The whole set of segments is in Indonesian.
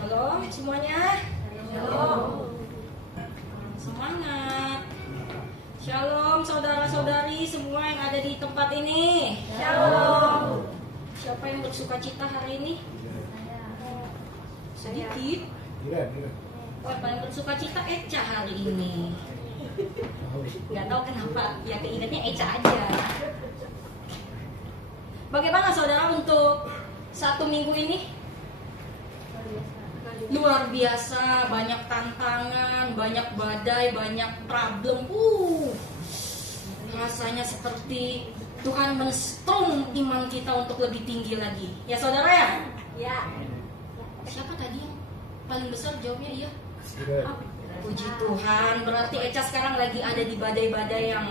Shalom semuanya. Shalom. Semangat. Shalom saudara-saudari semua yang ada di tempat ini. Shalom. Siapa yang bersuka cita hari ini? Sedikit. Oh, paling bersuka cita Eca hari ini. Gak tahu kenapa, ya keingetnya Eca aja. Bagaimana saudara untuk 1 minggu ini? Luar biasa, banyak tantangan, banyak badai, banyak problem. Rasanya seperti Tuhan men-strong iman kita untuk lebih tinggi lagi. Ya saudara ya? Ya. Siapa tadi yang paling besar jawabnya iya? Puji Tuhan, berarti Eca sekarang lagi ada di badai-badai yang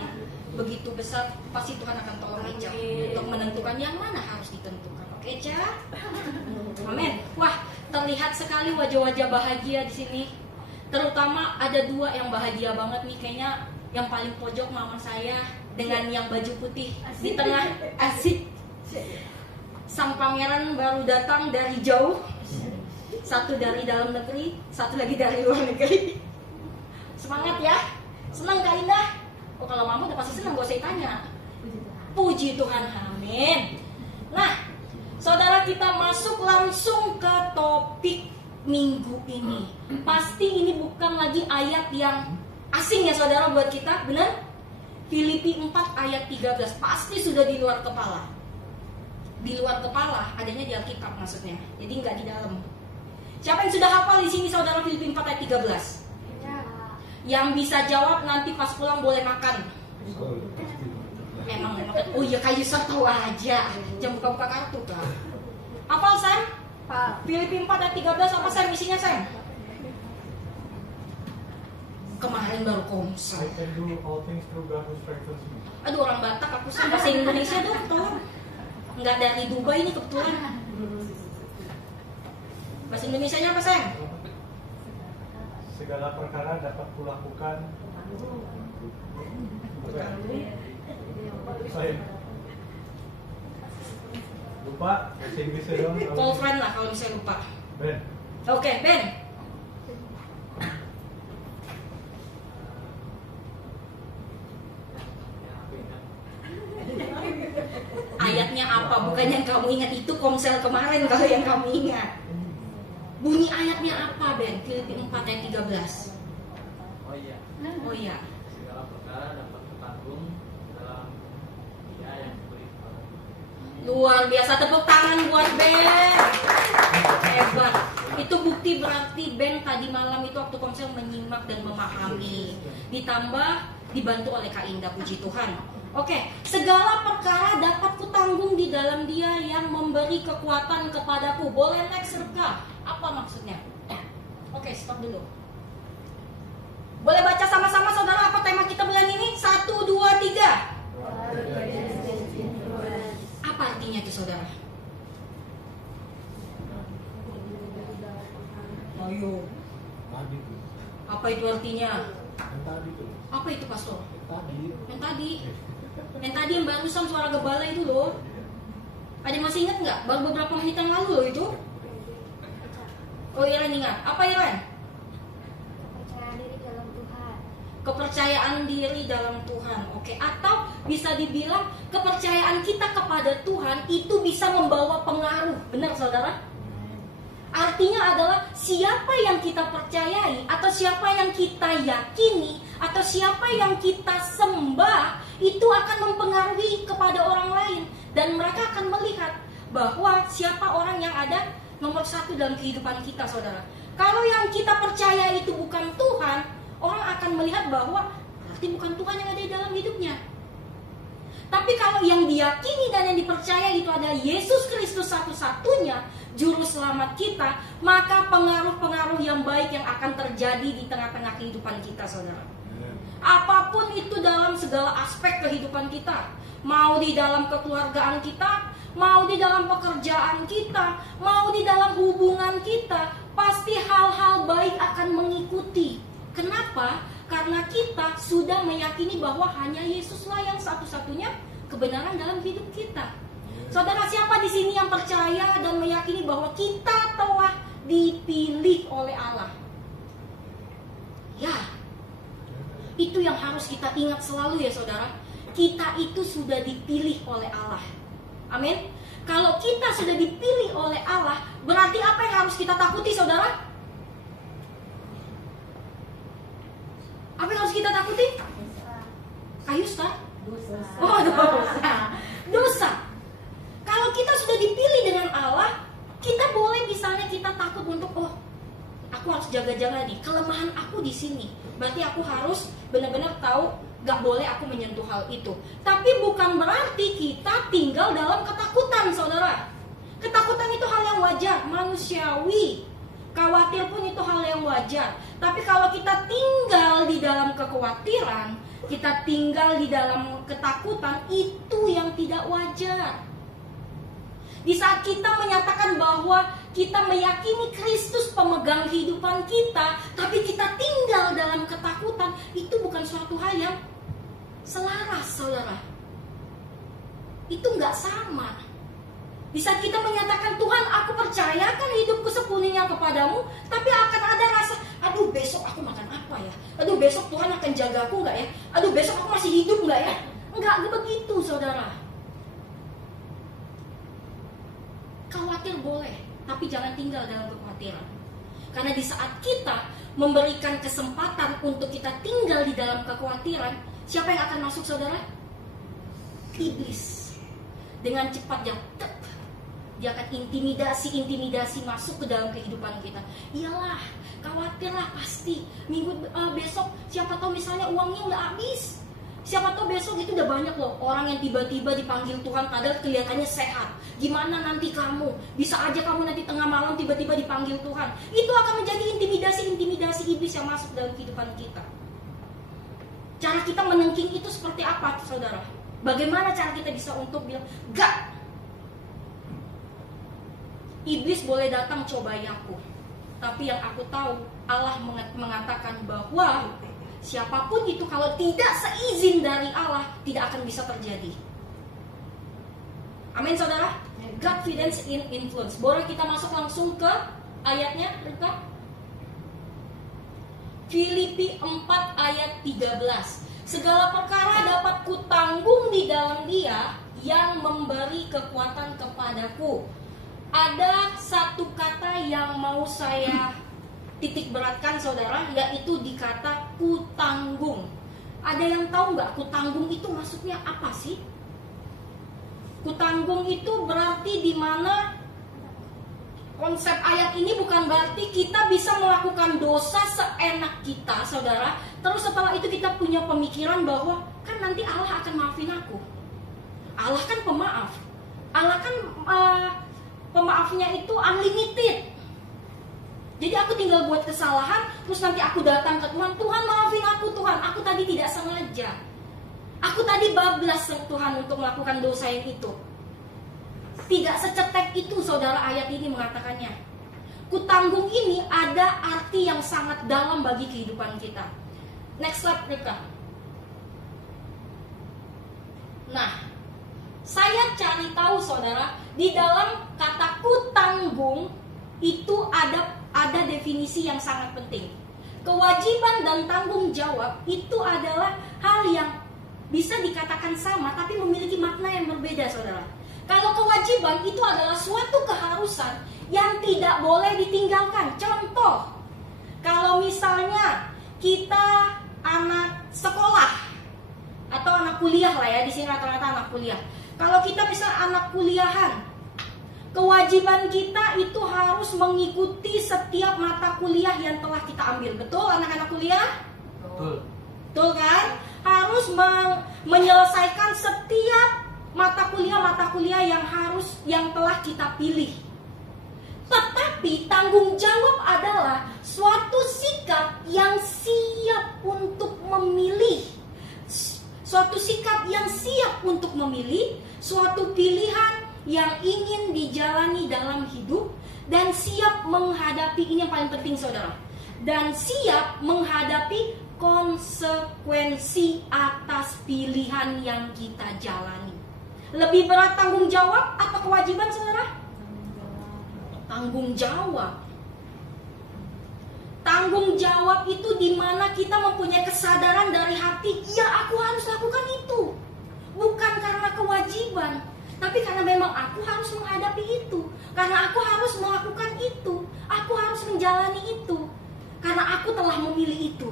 begitu besar. Pasti Tuhan akan tolong Eca untuk menentukan yang mana harus ditentukan. Oke Eca? Amin. Wah, terlihat sekali wajah-wajah bahagia di sini. Terutama ada 2 yang bahagia banget nih, kayaknya yang paling pojok mama saya dengan yang baju putih di tengah. Asik. Sang pangeran baru datang dari jauh. Satu dari dalam negeri, satu lagi dari luar negeri. Semangat ya. Senang Kak Indah? Oh, kalau mama udah pasti senang, gak usah ditanya. Puji Tuhan, amin. Nah, saudara, kita masuk langsung ke topik minggu ini. Pasti ini bukan lagi ayat yang asing ya saudara buat kita, benar? Filipi 4 ayat 13, pasti sudah di luar kepala. Di luar kepala, adanya di Alkitab maksudnya, jadi nggak di dalam. Siapa yang sudah hafal di sini saudara Filipi 4 ayat 13? Ya. Yang bisa jawab nanti pas pulang boleh makan. Memang oh iya kayu tahu aja, jangan buka-buka kartu kan. Hafal Sam? Filipi 4 ayat 13 apa Sam isinya Sam? Kemarin baru komsel. Aduh, orang Batak aku sih, bahasa Indonesia dong tolong. Nggak dari Dubai ini kebetulan. Bahasa Indonesianya apa Sam? Segala perkara dapat kulakukan. Saya lupa bahasa Inggrisnya dong. Call friend lah kalau misalnya lupa. Ben. Oke, Ben. Ayatnya apa? Bukan yang kamu ingat, itu komsel kemarin kalau yang kamu ingat. Bunyi ayatnya apa Ben? Filipi 4 ayat 13. Oh iya. Oh iya. Segala perkara dapat tertanggung dalam Dia yang diberi kepadamu. Luar biasa, tepuk tangan buat Ben. Hebat. Itu bukti berarti Ben tadi malam itu waktu komsel menyimak dan memahami. Ditambah dibantu oleh Kak Indah, puji Tuhan. Oke, segala perkara dapat kutanggung di dalam Dia yang memberi kekuatan kepadaku. Boleh next Reka? Apa maksudnya? Oke, stop dulu. Boleh baca sama-sama saudara apa tema kita bulan ini? 1, 2, 3. Apa artinya itu saudara? Ayo. Apa itu artinya? Apa itu pastor? Yang tadi. Yang tadi yang barusan suara gebala itu loh. Ada yang masih ingat nggak? Baru beberapa menit yang lalu loh itu. Oh Iren ingat. Apa Iren? Kepercayaan diri dalam Tuhan. Kepercayaan diri dalam Tuhan. Oke. Atau bisa dibilang kepercayaan kita kepada Tuhan itu bisa membawa pengaruh. Benar saudara? Artinya adalah siapa yang kita percayai, atau siapa yang kita yakini, atau siapa yang kita sembah, itu akan mempengaruhi kepada orang lain. Dan mereka akan melihat bahwa siapa orang yang ada nomor 1 dalam kehidupan kita saudara. Kalau yang kita percaya itu bukan Tuhan, orang akan melihat bahwa berarti bukan Tuhan yang ada di dalam hidupnya. Tapi kalau yang diyakini dan yang dipercaya itu adalah Yesus Kristus satu-satunya Juru Selamat kita, maka pengaruh-pengaruh yang baik yang akan terjadi di tengah-tengah kehidupan kita saudara. Apapun itu dalam segala aspek kehidupan kita, mau di dalam kekeluargaan kita, mau di dalam pekerjaan kita, mau di dalam hubungan kita, pasti hal-hal baik akan mengikuti. Kenapa? Karena kita sudah meyakini bahwa hanya Yesuslah yang satu-satunya kebenaran dalam hidup kita. Saudara, siapa di sini yang percaya dan meyakini bahwa kita telah dipilih oleh Allah. Ya, itu yang harus kita ingat selalu ya saudara. Kita itu sudah dipilih oleh Allah. Amin. Kalau kita sudah dipilih oleh Allah, berarti apa yang harus kita takuti saudara? Apa yang harus kita takuti? Dosa. Oh, dosa. Kalau kita sudah dipilih dengan Allah, kita boleh misalnya kita takut untuk aku harus jaga-jaga nih, kelemahan aku di sini. Berarti aku harus benar-benar tahu gak boleh aku menyentuh hal itu. Tapi bukan berarti kita tinggal dalam ketakutan saudara. Ketakutan itu hal yang wajar, manusiawi. Khawatir pun itu hal yang wajar. Tapi kalau kita tinggal di dalam kekhawatiran, kita tinggal di dalam ketakutan, itu yang tidak wajar. Di saat kita menyatakan bahwa kita meyakini Kristus pemegang kehidupan kita, tapi kita tinggal dalam ketakutan, itu bukan suatu hal yang selaras saudara. Itu nggak sama. Di saat kita menyatakan Tuhan aku percayakan hidupku sepenuhnya kepadamu, tapi akan ada rasa, aduh besok aku makan apa ya? Aduh besok Tuhan akan jagaku nggak ya? Aduh besok aku masih hidup nggak ya? Nggak begitu saudara. Khawatir boleh, tapi jangan tinggal dalam kekhawatiran. Karena di saat kita memberikan kesempatan untuk kita tinggal di dalam kekhawatiran, siapa yang akan masuk saudara? Iblis. Dengan cepat dia akan intimidasi masuk ke dalam kehidupan kita. Iyalah, khawatirlah pasti. Minggu besok siapa tahu misalnya uangnya nggak habis. Siapa tahu besok itu udah banyak loh orang yang tiba-tiba dipanggil Tuhan padahal kelihatannya sehat. Gimana nanti kamu? Bisa aja kamu nanti tengah malam tiba-tiba dipanggil Tuhan. Itu akan menjadi intimidasi iblis yang masuk dalam kehidupan kita. Cara kita menengking itu seperti apa saudara? Bagaimana cara kita bisa untuk bilang gak? Iblis boleh datang cobai aku, tapi yang aku tahu Allah mengatakan bahwa siapapun itu kalau tidak seizin dari Allah tidak akan bisa terjadi. Amin saudara. Confidence in influence. Boleh kita masuk langsung ke ayatnya, Rika? Filipi 4 ayat 13. Segala perkara dapat kutanggung di dalam Dia yang memberi kekuatan kepadaku. Ada satu kata yang mau saya titik beratkan saudara, yaitu di kata kutanggung. Ada yang tahu nggak kutanggung itu maksudnya apa sih? Kutanggung itu berarti di mana konsep ayat ini bukan berarti kita bisa melakukan dosa seenak kita saudara. Terus setelah itu kita punya pemikiran bahwa kan nanti Allah akan maafin aku. Allah kan pemaaf. Allah kan pemaafnya itu unlimited. Jadi aku tinggal buat kesalahan, terus nanti aku datang ke Tuhan, Tuhan maafin aku Tuhan, aku tadi tidak sengaja. Aku tadi bablas Tuhan untuk melakukan dosa yang itu. Tidak secetek itu saudara ayat ini mengatakannya. Kutanggung ini ada arti yang sangat dalam bagi kehidupan kita. Next slide Rika. Nah, saya cari tahu saudara, di dalam kata kutanggung itu ada definisi yang sangat penting. Kewajiban dan tanggung jawab itu adalah hal yang bisa dikatakan sama tapi memiliki makna yang berbeda saudara. Kalau kewajiban itu adalah suatu keharusan yang tidak boleh ditinggalkan. Contoh, kalau misalnya kita anak sekolah atau anak kuliah lah ya, di sini rata-rata anak kuliah. Kalau kita bisa anak kuliahan, kewajiban kita itu harus mengikuti setiap mata kuliah yang telah kita ambil. Betul anak-anak kuliah? Betul. Betul kan? Harus menyelesaikan setiap mata kuliah yang telah kita pilih. Tetapi tanggung jawab adalah suatu sikap yang siap untuk memilih. Suatu sikap yang siap untuk memilih, suatu pilihan yang ingin dijalani dalam hidup, dan siap menghadapi, ini yang paling penting saudara, dan siap menghadapi konsekuensi atas pilihan yang kita jalani. Lebih berat tanggung jawab atau kewajiban saudara? Tanggung jawab. Tanggung jawab itu dimana kita mempunyai kesadaran dari hati, ya aku harus lakukan itu. Bukan karena kewajiban, tapi karena memang aku harus menghadapi itu. Karena aku harus melakukan itu. Aku harus menjalani itu. Karena aku telah memilih itu.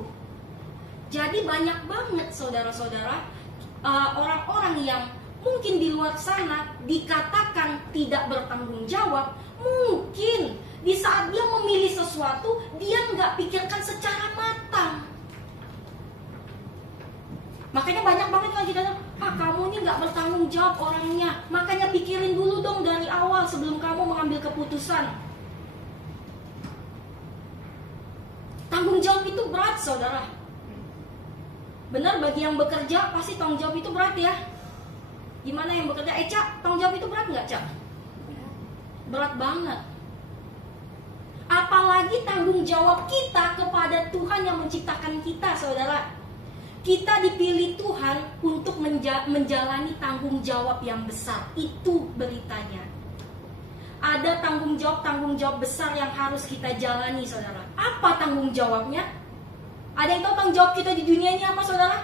Jadi banyak banget saudara-saudara, orang-orang yang mungkin di luar sana dikatakan tidak bertanggung jawab. Mungkin di saat dia memilih sesuatu, dia nggak pikirkan secara matang. Makanya banyak banget yang kita kamu ini nggak bertanggung jawab orangnya. Makanya pikirin dulu dong dari awal sebelum kamu mengambil keputusan. Tanggung jawab itu berat, saudara. Benar, bagi yang bekerja pasti tanggung jawab itu berat ya. Gimana yang bekerja? Cak, tanggung jawab itu berat nggak, Cak? Berat banget. Apalagi tanggung jawab kita kepada Tuhan yang menciptakan kita, saudara. Kita dipilih Tuhan untuk menjalani tanggung jawab yang besar. Itu beritanya. Ada tanggung jawab besar yang harus kita jalani, saudara. Apa tanggung jawabnya? Ada yang tahu tanggung jawab kita di dunia ini apa, saudara?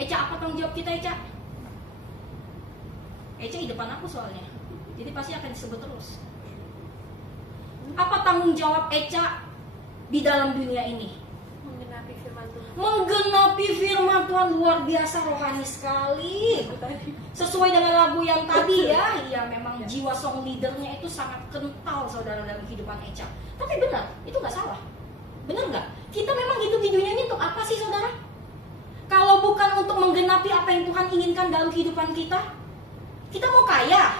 Eca, apa tanggung jawab kita, Eca? Eca di depan aku soalnya, jadi pasti akan disebut terus. Apa tanggung jawab Eca di dalam dunia ini? Menggenapi firman Tuhan. Menggenapi firman Tuhan, luar biasa, rohani sekali. Sesuai dengan lagu yang tadi ya. Iya, memang jiwa song leadernya itu sangat kental, saudara, dalam kehidupan Eca. Tapi benar, itu nggak salah. Benar nggak? Kita memang hidup di dunia ini untuk apa sih, saudara? Kalau bukan untuk menggenapi apa yang Tuhan inginkan dalam kehidupan kita. Kita mau kaya.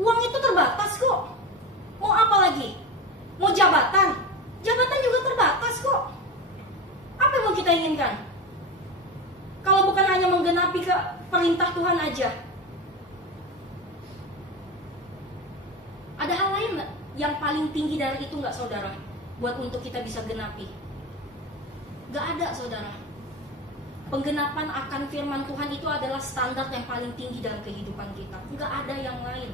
Uang itu terbatas kok. Mau apa lagi? Mau jabatan? Jabatan juga terbatas kok. Apa yang mau kita inginkan? Kalau bukan hanya menggenapi perintah Tuhan aja. Ada hal lain nggak yang paling tinggi dari itu nggak, saudara? Buat untuk kita bisa genapi. Gak ada, saudara. Penggenapan akan firman Tuhan itu adalah standar yang paling tinggi dalam kehidupan kita. Gak ada yang lain.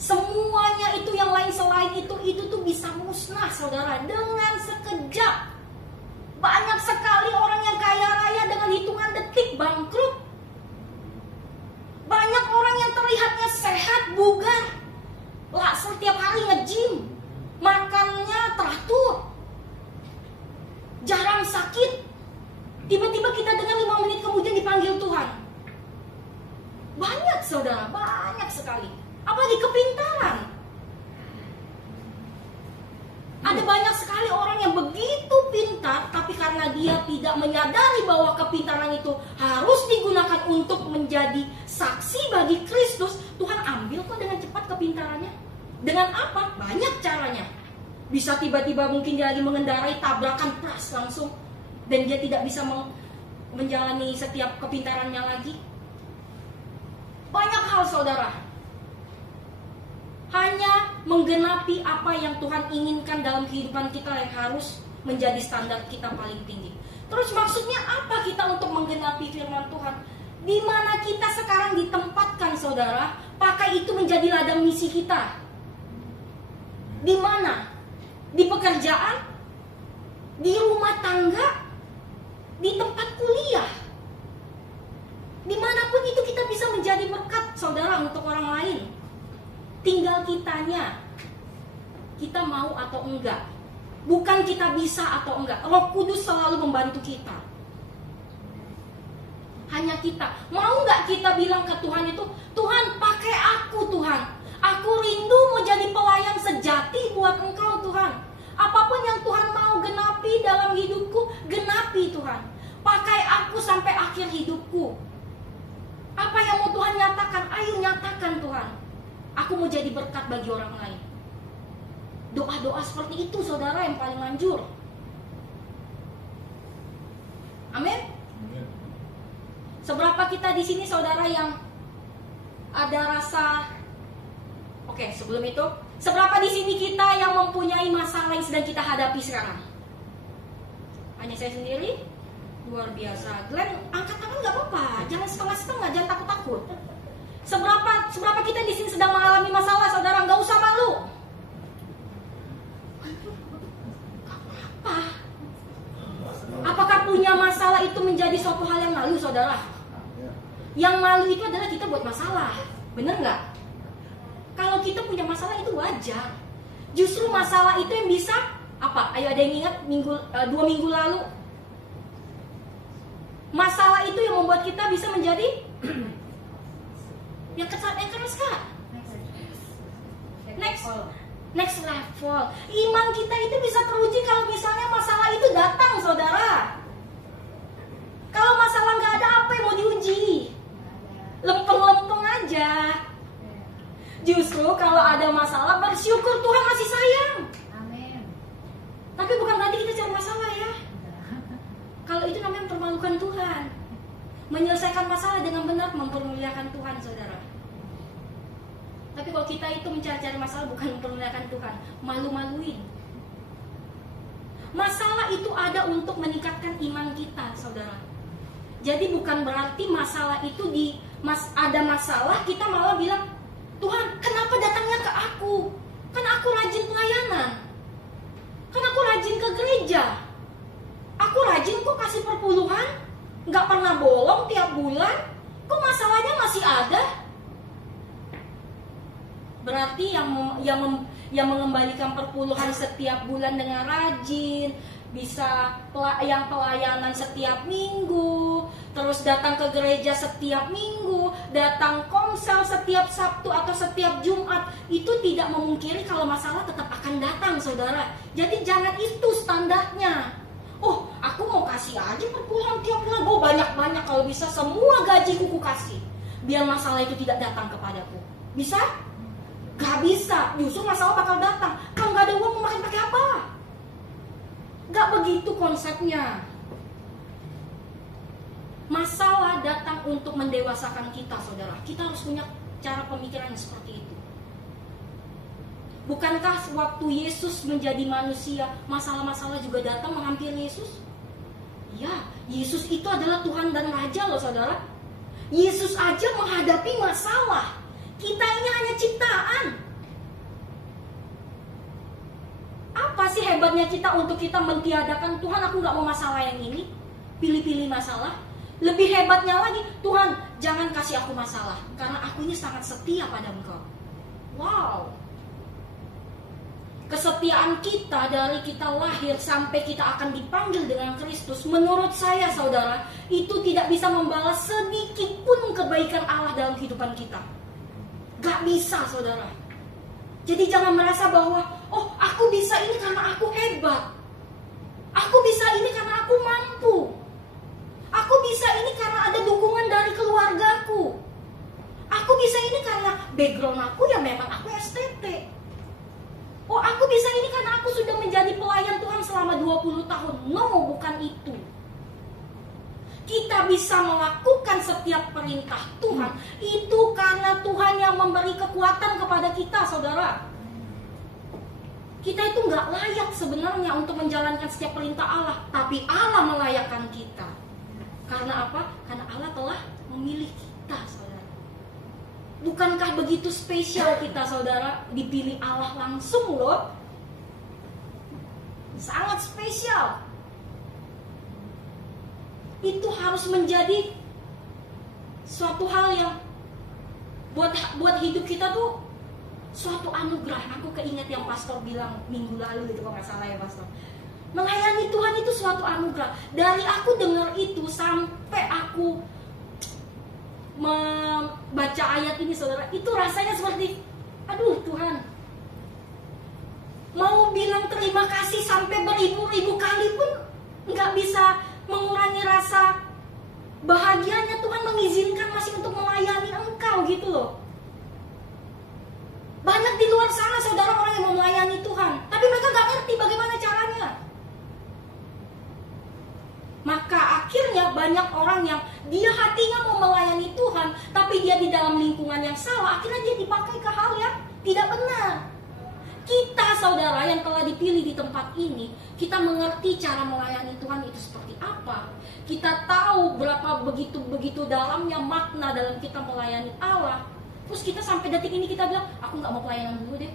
Semuanya itu yang lain selain itu tuh bisa musnah, saudara, dengan sekejap. Banyak sekali orang yang kaya raya dengan hitungan detik bangkrut. Banyak orang yang terlihatnya sehat, bugar, setiap hari nge-gym, makannya teratur, jarang sakit. Tiba-tiba kita dengar 5 menit kemudian dipanggil Tuhan. Banyak, saudara, banyak sekali. Apalagi kepintaran. Ada banyak sekali orang yang begitu pintar, tapi karena dia tidak menyadari bahwa kepintaran itu harus digunakan untuk menjadi saksi bagi Kristus, Tuhan ambil kok dengan cepat kepintarannya. Dengan apa? Banyak caranya. Bisa tiba-tiba mungkin dia lagi mengendarai, tabrakan pras langsung, dan dia tidak bisa menjalani setiap kepintarannya lagi. Banyak hal, saudara. Hanya menggenapi apa yang Tuhan inginkan dalam kehidupan kita yang harus menjadi standar kita paling tinggi. Terus maksudnya apa kita untuk menggenapi firman Tuhan? Di mana kita sekarang ditempatkan, saudara, pakai itu menjadi ladang misi kita. Di mana? Di pekerjaan? Di rumah tangga? Di tempat kuliah? Dimanapun itu kita bisa menjadi berkat, saudara, untuk orang lain. Tinggal kitanya, kita mau atau enggak. Bukan kita bisa atau enggak. Roh Kudus selalu membantu kita. Hanya kita. Mau enggak kita bilang ke Tuhan itu, Tuhan pakai aku, Tuhan. Aku rindu mau jadi pelayan sejati buat Engkau, Tuhan. Apapun yang Tuhan mau genapi dalam hidupku, genapi, Tuhan. Pakai aku sampai akhir hidupku. Apa yang mau Tuhan nyatakan, ayo nyatakan, Tuhan. Aku mau jadi berkat bagi orang lain. Doa-doa seperti itu, saudara, yang paling manjur. Amin. Seberapa kita di sini, saudara, yang ada rasa, oke, sebelum itu, seberapa di sini kita yang mempunyai masalah yang sedang kita hadapi sekarang? Hanya saya sendiri? Luar biasa. Glenn, angkat tangan nggak apa-apa, jangan setengah-setengah, jangan takut-takut. Seberapa kita di sini sedang mengalami masalah, saudara? Nggak usah menjadi suatu hal yang malu, saudara. Yang malu itu adalah kita buat masalah, bener nggak? Kalau kita punya masalah itu wajar. Justru masalah itu yang bisa apa? Ayo, ada yang ingat 2 minggu lalu? Masalah itu yang membuat kita bisa menjadi yang keras, Kak. Next level. Iman kita itu bisa teruji kalau misalnya masalah itu datang, saudara. Kalau masalah nggak ada, apa yang mau diuji? Lempeng-lempeng aja. Justru kalau ada masalah, bersyukur Tuhan masih sayang. Amin. Tapi bukan berarti kita cari masalah ya. Kalau itu namanya mempermalukan Tuhan. Menyelesaikan masalah dengan benar mempermuliakan Tuhan, saudara. Tapi kalau kita itu mencari-cari masalah bukan mempermuliakan Tuhan, malu-maluin. Masalah itu ada untuk meningkatkan iman kita, saudara. Jadi bukan berarti masalah itu ada masalah kita malah bilang, Tuhan, kenapa datangnya ke aku? Kan aku rajin pelayanan. Kan aku rajin ke gereja. Aku rajin kok kasih perpuluhan. Gak pernah bolong tiap bulan. Kok masalahnya masih ada? Berarti yang mengembalikan perpuluhan setiap bulan dengan rajin, bisa yang pelayanan setiap minggu, terus datang ke gereja setiap minggu, datang komsel setiap Sabtu atau setiap Jumat, itu tidak memungkiri kalau masalah tetap akan datang, saudara. Jadi jangan itu standarnya. Oh, aku mau kasih aja perpuluhan tiap bulan, gue banyak-banyak, kalau bisa semua gajiku ku kasih, biar masalah itu tidak datang kepadaku. Bisa? Gak bisa, justru masalah bakal datang. Kalau gak ada uang mau makan pakai apa? Gak begitu konsepnya. Masalah datang untuk mendewasakan kita, saudara. Kita harus punya cara pemikiran yang seperti itu. Bukankah waktu Yesus menjadi manusia, masalah-masalah juga datang menghampiri Yesus? Ya, Yesus itu adalah Tuhan dan Raja loh, saudara. Yesus aja menghadapi masalah. Kita ini hanya ciptaan. Apa sih hebatnya kita untuk kita mentiadakan, Tuhan aku gak mau masalah yang ini, pilih-pilih masalah. Lebih hebatnya lagi, Tuhan jangan kasih aku masalah, karena aku ini sangat setia pada Engkau. Wow. Kesetiaan kita dari kita lahir sampai kita akan dipanggil dengan Kristus, menurut saya, saudara, itu tidak bisa membalas sedikit pun kebaikan Allah dalam kehidupan kita. Gak bisa, saudara. Jadi jangan merasa bahwa, oh aku bisa ini karena aku hebat, aku bisa ini karena aku mampu, aku bisa ini karena ada dukungan dari keluargaku, aku bisa ini karena background aku ya memang aku STT. Oh aku bisa ini karena aku sudah menjadi pelayan Tuhan selama 20 tahun. No, bukan itu. Kita bisa melakukan setiap perintah Tuhan itu karena Tuhan yang memberi kekuatan kepada kita, saudara. Kita itu nggak layak sebenarnya untuk menjalankan setiap perintah Allah, tapi Allah melayakkan kita. Karena apa? Karena Allah telah memilih kita, saudara. Bukankah begitu spesial kita, saudara? Dipilih Allah langsung loh. Sangat spesial. Itu harus menjadi suatu hal yang buat hidup kita tuh suatu anugerah. Aku keinget yang pastor bilang minggu lalu itu, kalau nggak salah ya pastor. Melayani Tuhan itu suatu anugerah. Dari aku dengar itu sampai aku membaca ayat ini, saudara, itu rasanya seperti, aduh Tuhan, mau bilang terima kasih sampai beribu-ribu kali pun nggak bisa mengurangi rasa bahagianya Tuhan mengizinkan masih untuk melayani Engkau gitu loh. Banyak di luar sana, saudara, orang yang mau melayani Tuhan, tapi mereka gak ngerti bagaimana caranya. Maka akhirnya banyak orang yang dia hatinya mau melayani Tuhan, tapi dia di dalam lingkungan yang salah, akhirnya dia dipakai ke hal yang tidak benar. Kita, saudara, yang telah dipilih di tempat ini, kita mengerti cara melayani Tuhan itu seperti apa. Kita tahu berapa begitu dalamnya makna dalam kita melayani Allah. Terus kita sampai detik ini kita bilang, aku gak mau pelayanan dulu deh,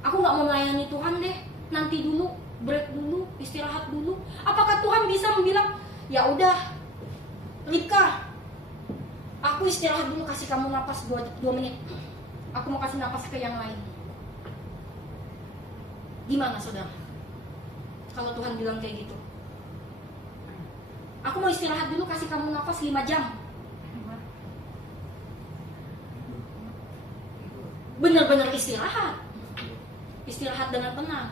aku gak mau melayani Tuhan deh, nanti dulu, break dulu, istirahat dulu. Apakah Tuhan bisa bilang, Ya udah, Ripka, aku istirahat dulu, kasih kamu napas 2 menit. Aku mau kasih napas ke yang lain. Gimana saudara? Kalau Tuhan bilang kayak gitu, aku mau istirahat dulu, kasih kamu napas 5 jam. Benar-benar istirahat. Istirahat dengan tenang.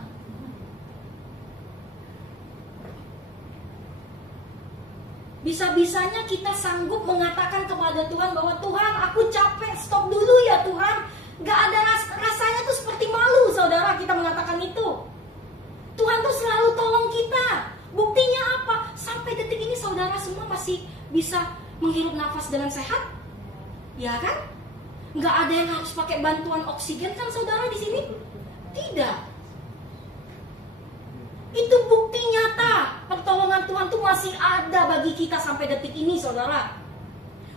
Bisa-bisanya kita sanggup mengatakan kepada Tuhan bahwa Tuhan, aku capek, stop dulu ya Tuhan. Gak ada rasanya tuh seperti malu, saudara, kita mengatakan itu. Tuhan tuh selalu tolong kita. Buktinya apa? Sampai detik ini saudara semua masih bisa menghirup nafas dengan sehat, ya kan? Gak ada yang harus pakai bantuan oksigen kan saudara di sini? Tidak. Itu bukti nyata pertolongan Tuhan tuh masih ada bagi kita sampai detik ini, saudara.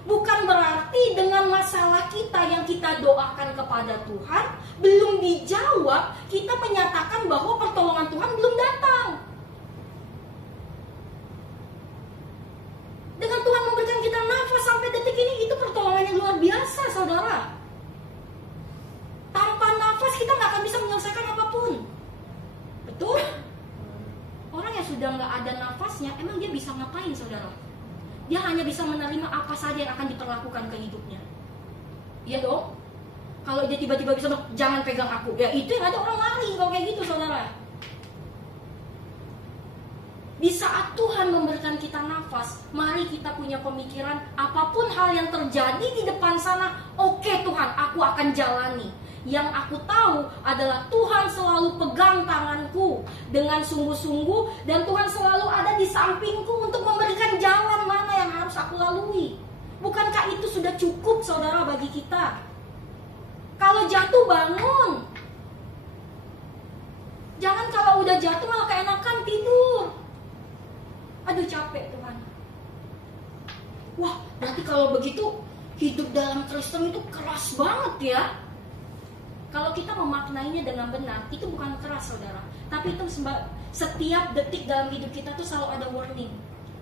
Bukan berarti dengan masalah kita yang kita doakan kepada Tuhan belum dijawab, kita menyatakan bahwa pertolongan Tuhan belum datang. Dengan Tuhan memberikan kita nafas sampai detik ini, itu pertolongan yang luar biasa, saudara. Tanpa nafas kita nggak akan bisa menyelesaikan apapun. Betul? Orang yang sudah nggak ada nafasnya, emang dia bisa ngapain, saudara? Dia hanya bisa menerima apa saja yang akan diperlakukan ke hidupnya. Iya dong? Kalau dia tiba-tiba bisa bilang, jangan pegang aku, ya itu yang ada orang lari kalau kayak gitu, saudara. Di saat Tuhan memberikan kita nafas, mari kita punya pemikiran, apapun hal yang terjadi di depan sana, oke Tuhan, aku akan jalani. Yang aku tahu adalah Tuhan selalu pegang tanganku dengan sungguh-sungguh, dan Tuhan selalu ada di sampingku untuk memberikan jalan mana yang harus aku lalui. Bukankah itu sudah cukup, saudara, bagi kita? Kalau jatuh, bangun. Jangan kalau udah jatuh malah keenakan tidur. Aduh, capek Tuhan. Wah, berarti kalau begitu hidup dalam Kristen itu keras banget ya. Kalau kita memaknainya dengan benar, itu bukan keras, saudara. Tapi itu setiap detik dalam hidup kita tuh selalu ada warning,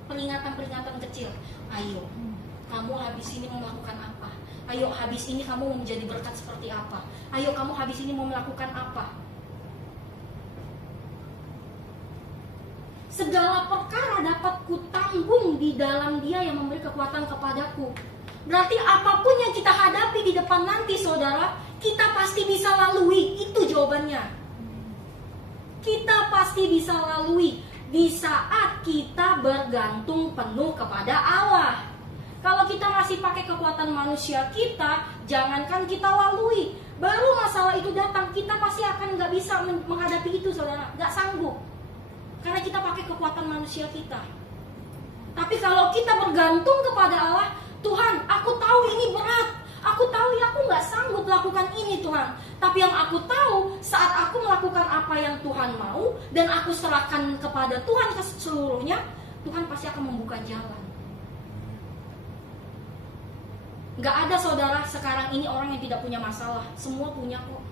peringatan-peringatan kecil. Ayo, kamu habis ini mau melakukan apa? Ayo, habis ini kamu mau menjadi berkat seperti apa? Ayo, kamu habis ini mau melakukan apa? Segala perkara dapat kutanggung di dalam Dia yang memberi kekuatan kepadaku. Berarti apapun yang kita hadapi di depan nanti, saudara, kita pasti bisa lalui. Itu jawabannya. Kita pasti bisa lalui di saat kita bergantung penuh kepada Allah. Kalau kita masih pakai kekuatan manusia kita, jangankan kita lalui, baru masalah itu datang, kita pasti akan gak bisa menghadapi itu, saudara. Gak sanggup. Karena kita pakai kekuatan manusia kita. Tapi kalau kita bergantung kepada Allah, Tuhan, aku tahu ini berat. Aku tahu ya aku gak sanggup lakukan ini, Tuhan. Tapi yang aku tahu, saat aku melakukan apa yang Tuhan mau, dan aku serahkan kepada Tuhan seluruhnya, Tuhan pasti akan membuka jalan. Gak ada, saudara, sekarang ini orang yang tidak punya masalah. Semua punya kok.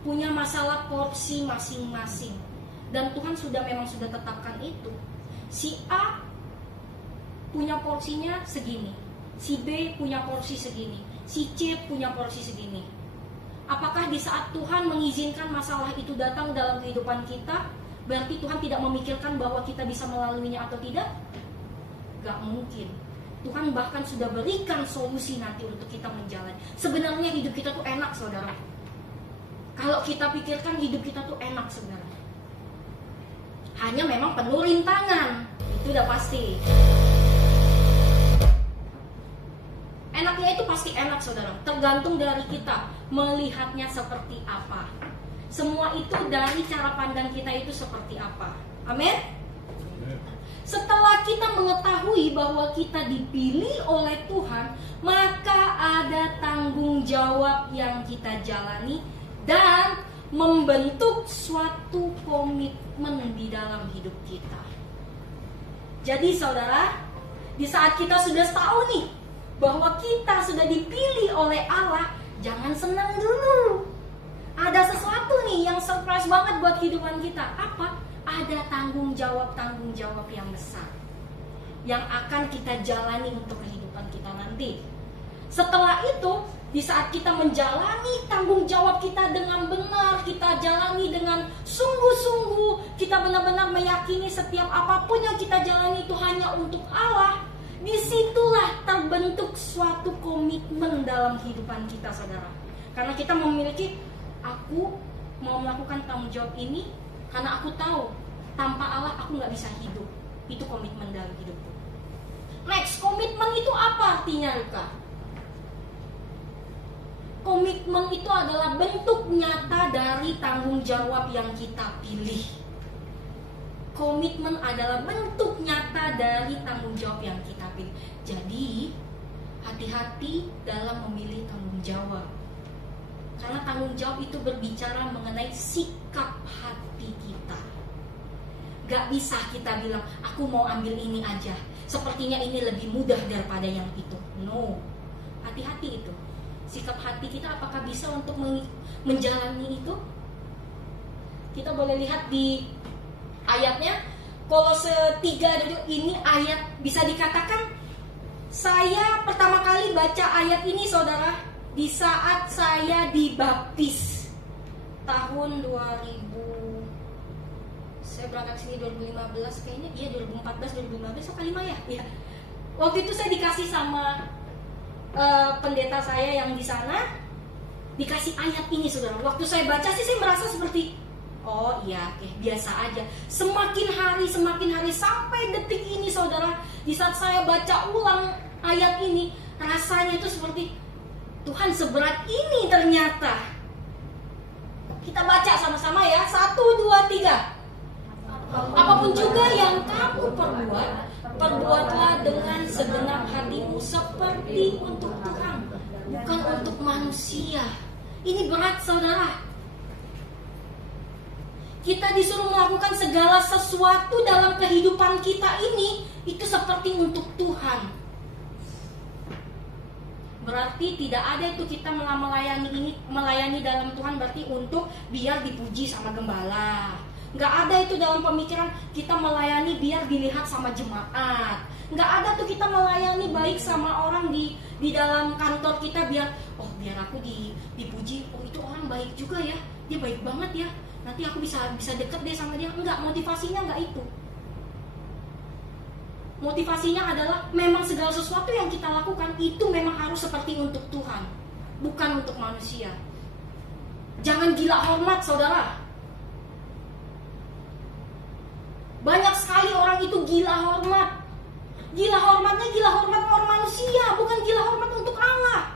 Punya masalah porsi masing-masing. Dan Tuhan memang sudah tetapkan itu. Si A punya porsinya segini, si B punya porsi segini, si C punya porsi segini. Apakah di saat Tuhan mengizinkan masalah itu datang dalam kehidupan kita, berarti Tuhan tidak memikirkan bahwa kita bisa melaluinya atau tidak? Gak mungkin. Tuhan bahkan sudah berikan solusi nanti untuk kita menjalani. Sebenarnya hidup kita tuh enak, saudara. Kalau kita pikirkan hidup kita tuh enak sebenarnya. Hanya memang penuh rintangan. Itu udah pasti. Enaknya itu pasti enak, saudara. Tergantung dari kita melihatnya seperti apa. Semua itu dari cara pandang kita itu seperti apa. Amin. Setelah kita mengetahui bahwa kita dipilih oleh Tuhan, maka ada tanggung jawab yang kita jalani dan membentuk suatu komitmen di dalam hidup kita. Jadi saudara, di saat kita sudah tahu nih bahwa kita sudah dipilih oleh Allah, jangan senang dulu. Ada sesuatu nih yang surprise banget buat kehidupan kita. Apa? Ada tanggung jawab yang besar. yang akan kita jalani untuk kehidupan kita nanti. Setelah itu, di saat kita menjalani tanggung jawab kita dengan benar, kita jalani dengan sungguh-sungguh, kita benar-benar meyakini setiap apapun yang kita jalani itu hanya untuk Allah, disitulah terbentuk suatu komitmen dalam kehidupan kita, saudara. Karena kita memiliki, aku mau melakukan tanggung jawab ini karena aku tahu tanpa Allah aku nggak bisa hidup. Itu komitmen dalam hidupku. Next, komitmen itu apa artinya, Luka? Komitmen itu adalah bentuk nyata dari tanggung jawab yang kita pilih. Komitmen adalah bentuk nyata dari tanggung jawab yang kita pilih. Jadi, hati-hati dalam memilih tanggung jawab. Karena tanggung jawab itu berbicara mengenai sikap hati kita. Gak bisa kita bilang, aku mau ambil ini aja, sepertinya ini lebih mudah daripada yang itu. No, hati-hati itu. Sikap hati kita apakah bisa untuk menjalani itu? Kita boleh lihat di ayatnya. Kolose 3 ini ayat bisa dikatakan, saya pertama kali baca ayat ini, saudara, di saat saya dibaptis tahun 2000. Saya berangkat sini 2015 kayaknya, iya 2014 2015 kali ya. Iya. Waktu itu saya dikasih sama pendeta saya yang di sana, dikasih ayat ini, saudara. Waktu saya baca sih saya merasa seperti, oh iya, biasa aja. Semakin hari sampai detik ini, saudara, di saat saya baca ulang ayat ini, rasanya itu seperti, Tuhan seberat ini ternyata. Kita baca sama-sama ya. 1, 2, 3. Apapun juga yang kamu perbuat, perbuatlah dengan segenap hatimu seperti untuk Tuhan, bukan untuk manusia. Ini berat, saudara. Kita disuruh melakukan segala sesuatu dalam kehidupan kita ini, itu seperti untuk Tuhan. Berarti tidak ada itu kita melayani dalam Tuhan berarti untuk biar dipuji sama gembala. Nggak ada itu dalam pemikiran kita melayani biar dilihat sama jemaat. Nggak ada tuh kita melayani baik sama orang di dalam kantor kita biar aku dipuji. Oh, itu orang baik juga ya, dia baik banget ya, nanti aku bisa deket deh sama dia. Enggak, motivasinya enggak itu. Motivasinya adalah memang segala sesuatu yang kita lakukan itu memang harus seperti untuk Tuhan, bukan untuk manusia. Jangan gila hormat, saudara. Banyak sekali orang itu gila hormat. Gila hormatnya gila hormat orang manusia, bukan gila hormat untuk Allah.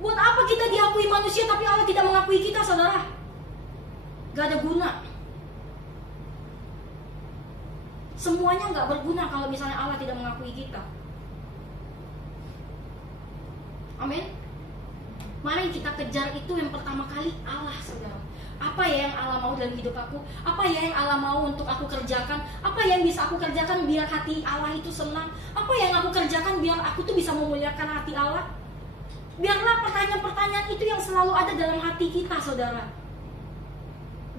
Buat apa kita diakui manusia tapi Allah tidak mengakui kita, saudara? Gak ada guna. Semuanya gak berguna kalau misalnya Allah tidak mengakui kita. Amin. Mari kita kejar itu yang pertama kali Allah, saudara. Apa ya yang Allah mau dalam hidup aku? Apa ya yang Allah mau untuk aku kerjakan? Apa yang bisa aku kerjakan biar hati Allah itu senang? Apa yang aku kerjakan biar aku tuh bisa memuliakan hati Allah? Biarlah pertanyaan-pertanyaan itu yang selalu ada dalam hati kita, saudara.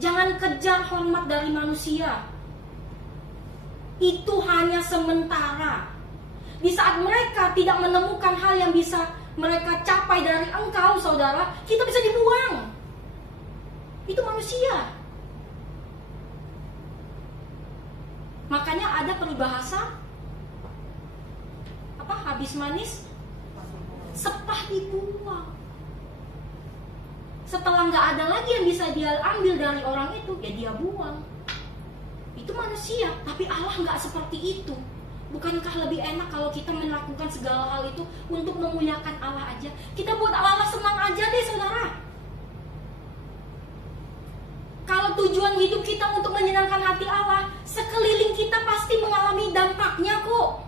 Jangan kejar hormat dari manusia. Itu hanya sementara. Di saat mereka tidak menemukan hal yang bisa mereka capai dari engkau, saudara, kita bisa dibuang. Itu manusia. Makanya ada peribahasa apa? Habis manis sepah dibuang. Setelah nggak ada lagi yang bisa dia ambil dari orang itu, ya dia buang. Itu manusia, tapi Allah nggak seperti itu. Bukankah lebih enak kalau kita melakukan segala hal itu untuk memuliakan Allah aja? Kita buat Allah senang aja deh, saudara. Kalau tujuan hidup kita untuk menyenangkan hati Allah, sekeliling kita pasti mengalami dampaknya kok.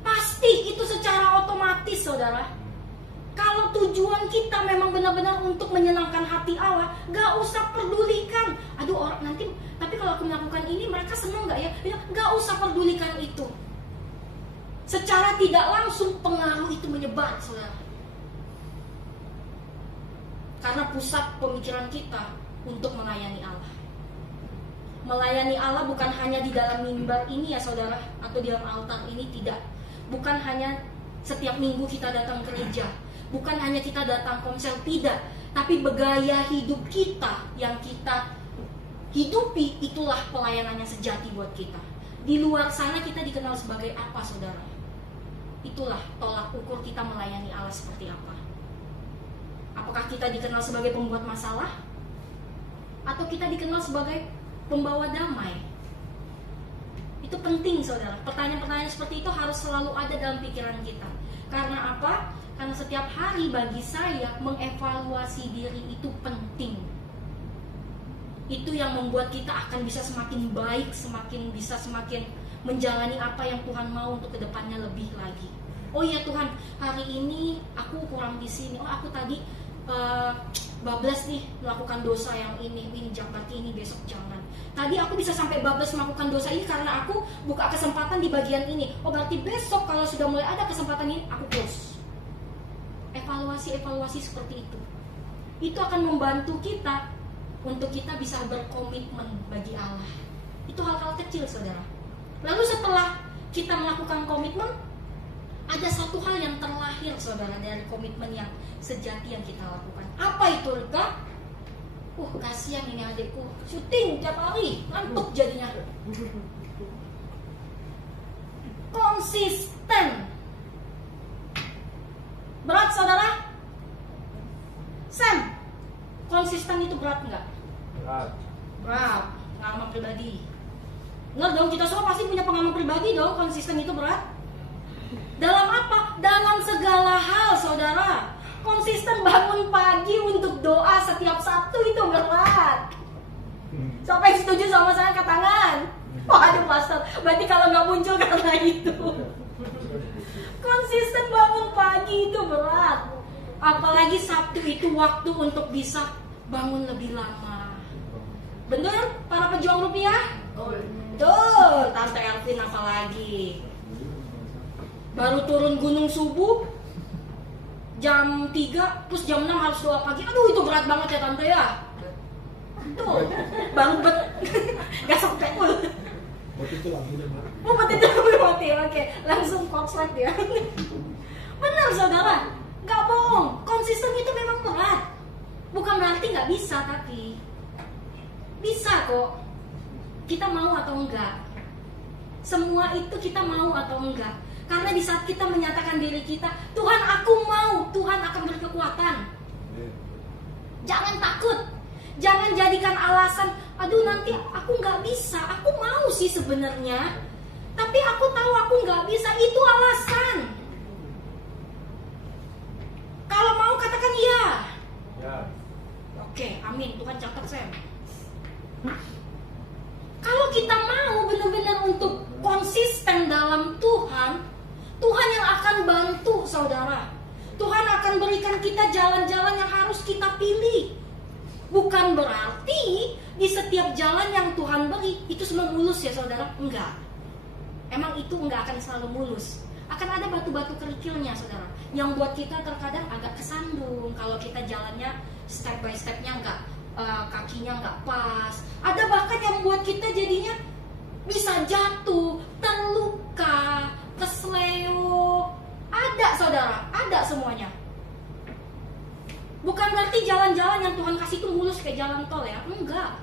Pasti itu secara otomatis, saudara. Kalau tujuan kita memang benar-benar untuk menyenangkan hati Allah, gak usah pedulikan. Aduh, orang nanti, tapi kalau aku melakukan ini mereka senang gak ya? Gak usah pedulikan itu. Secara tidak langsung pengaruh itu menyebar, saudara. Karena pusat pemikiran kita untuk melayani Allah. Melayani Allah bukan hanya di dalam mimbar ini ya saudara, atau di dalam altar ini, tidak. Bukan hanya setiap minggu kita datang gereja, bukan hanya kita datang konser, tidak. Tapi bergaya hidup kita yang kita hidupi, itulah pelayanan yang sejati buat kita. Di luar sana kita dikenal sebagai apa saudara? Itulah tolak ukur kita melayani Allah seperti apa. Apakah kita dikenal sebagai pembuat masalah? Atau kita dikenal sebagai pembawa damai? Itu penting saudara. Pertanyaan-pertanyaan seperti itu harus selalu ada dalam pikiran kita. Karena apa? Karena setiap hari bagi saya mengevaluasi diri itu penting. Itu yang membuat kita akan bisa semakin baik, semakin menjalani apa yang Tuhan mau untuk kedepannya lebih lagi. Oh iya Tuhan, hari ini aku kurang di sini. Oh aku tadi bablas nih melakukan dosa yang ini berarti ini besok jangan. Tadi aku bisa sampai bablas melakukan dosa ini karena aku buka kesempatan di bagian ini. Oh berarti besok kalau sudah mulai ada kesempatan ini aku close. Evaluasi seperti itu akan membantu kita untuk kita bisa berkomitmen bagi Allah. Itu hal-hal kecil saudara. Lalu setelah kita melakukan komitmen, ada satu hal yang terlahir saudara dari komitmen yang sejati yang kita lakukan. Apa itu Rika? Kasihan ini adikku, syuting tiap hari, ngantuk jadinya. Konsisten. Berat saudara? Sam, konsisten itu berat nggak? Berat. Pengalaman pribadi. Benar dong, kita semua pasti punya pengalaman pribadi dong. Konsisten itu berat. Dalam apa? Dalam segala hal saudara. Konsisten bangun pagi untuk doa setiap Sabtu itu berat. Siapa yang setuju sama saya angkat tangan? Waduh pastor, berarti kalau nggak muncul karena itu. Konsisten bangun pagi itu berat. Apalagi Sabtu itu waktu untuk bisa bangun lebih lama. Bener para pejuang rupiah? Tuh, Tante Elvin apalagi. Baru turun gunung subuh jam 3, terus jam 6 harus doa pagi. Aduh itu berat banget ya Tante ya. Tuh, baru gak sampai pun. Waktu itu lagi Waktu itu mati, oke. Langsung korslet ya. Benar saudara, gak bohong. Konsisten itu memang berat. Bukan berarti gak bisa, tapi bisa kok. Kita mau atau enggak. Semua itu kita mau atau enggak. Karena di saat kita menyatakan diri kita, Tuhan aku mau, Tuhan akan berkekuatan. Jangan takut. Jangan jadikan alasan, aduh nanti aku nggak bisa. Aku mau sih sebenarnya, tapi aku tahu aku nggak bisa. Itu alasan. Kalau mau katakan iya. Ya. Oke, amin. Tuhan catat saya. Kalau kita mau benar-benar untuk konsisten dalam Tuhan, Tuhan yang akan bantu saudara. Tuhan akan berikan kita jalan-jalan yang harus kita pilih. Bukan berarti di setiap jalan yang Tuhan beri itu semua mulus ya saudara. Enggak. Emang itu enggak akan selalu mulus. Akan ada batu-batu kerikilnya saudara, yang buat kita terkadang agak kesandung. Kalau kita jalannya step by stepnya enggak, kakinya enggak pas. Ada bahkan yang buat kita jadinya bisa jatuh, terluka, kesleo. Ada saudara, ada semuanya. Bukan berarti jalan-jalan yang Tuhan kasih itu mulus kayak jalan tol ya, enggak.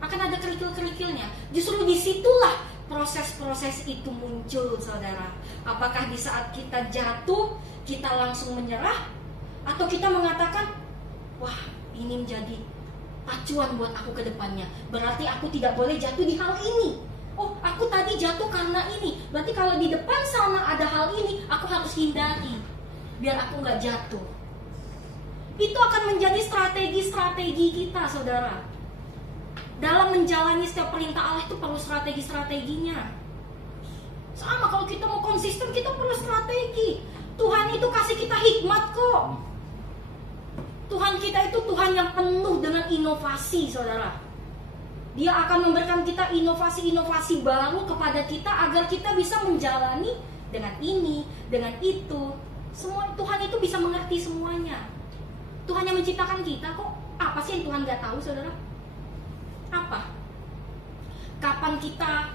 Akan ada kerikil-kerikilnya. Justru disitulah proses-proses itu muncul saudara. Apakah di saat kita jatuh, kita langsung menyerah, atau kita mengatakan, wah ini menjadi acuan buat aku ke depannya. Berarti aku tidak boleh jatuh di hal ini. Oh aku tadi jatuh karena ini, berarti kalau di depan sana ada hal ini, aku harus hindari biar aku gak jatuh. Itu akan menjadi strategi-strategi kita saudara. Dalam menjalani setiap perintah Allah itu perlu strategi-strateginya. Sama kalau kita mau konsisten, kita perlu strategi. Tuhan itu kasih kita hikmat kok. Tuhan kita itu Tuhan yang penuh dengan inovasi saudara. Dia akan memberikan kita inovasi-inovasi baru kepada kita agar kita bisa menjalani dengan ini, dengan itu. Semua Tuhan itu bisa mengerti semuanya. Tuhan yang menciptakan kita kok. Apa sih yang Tuhan gak tahu saudara? Apa? kapan kita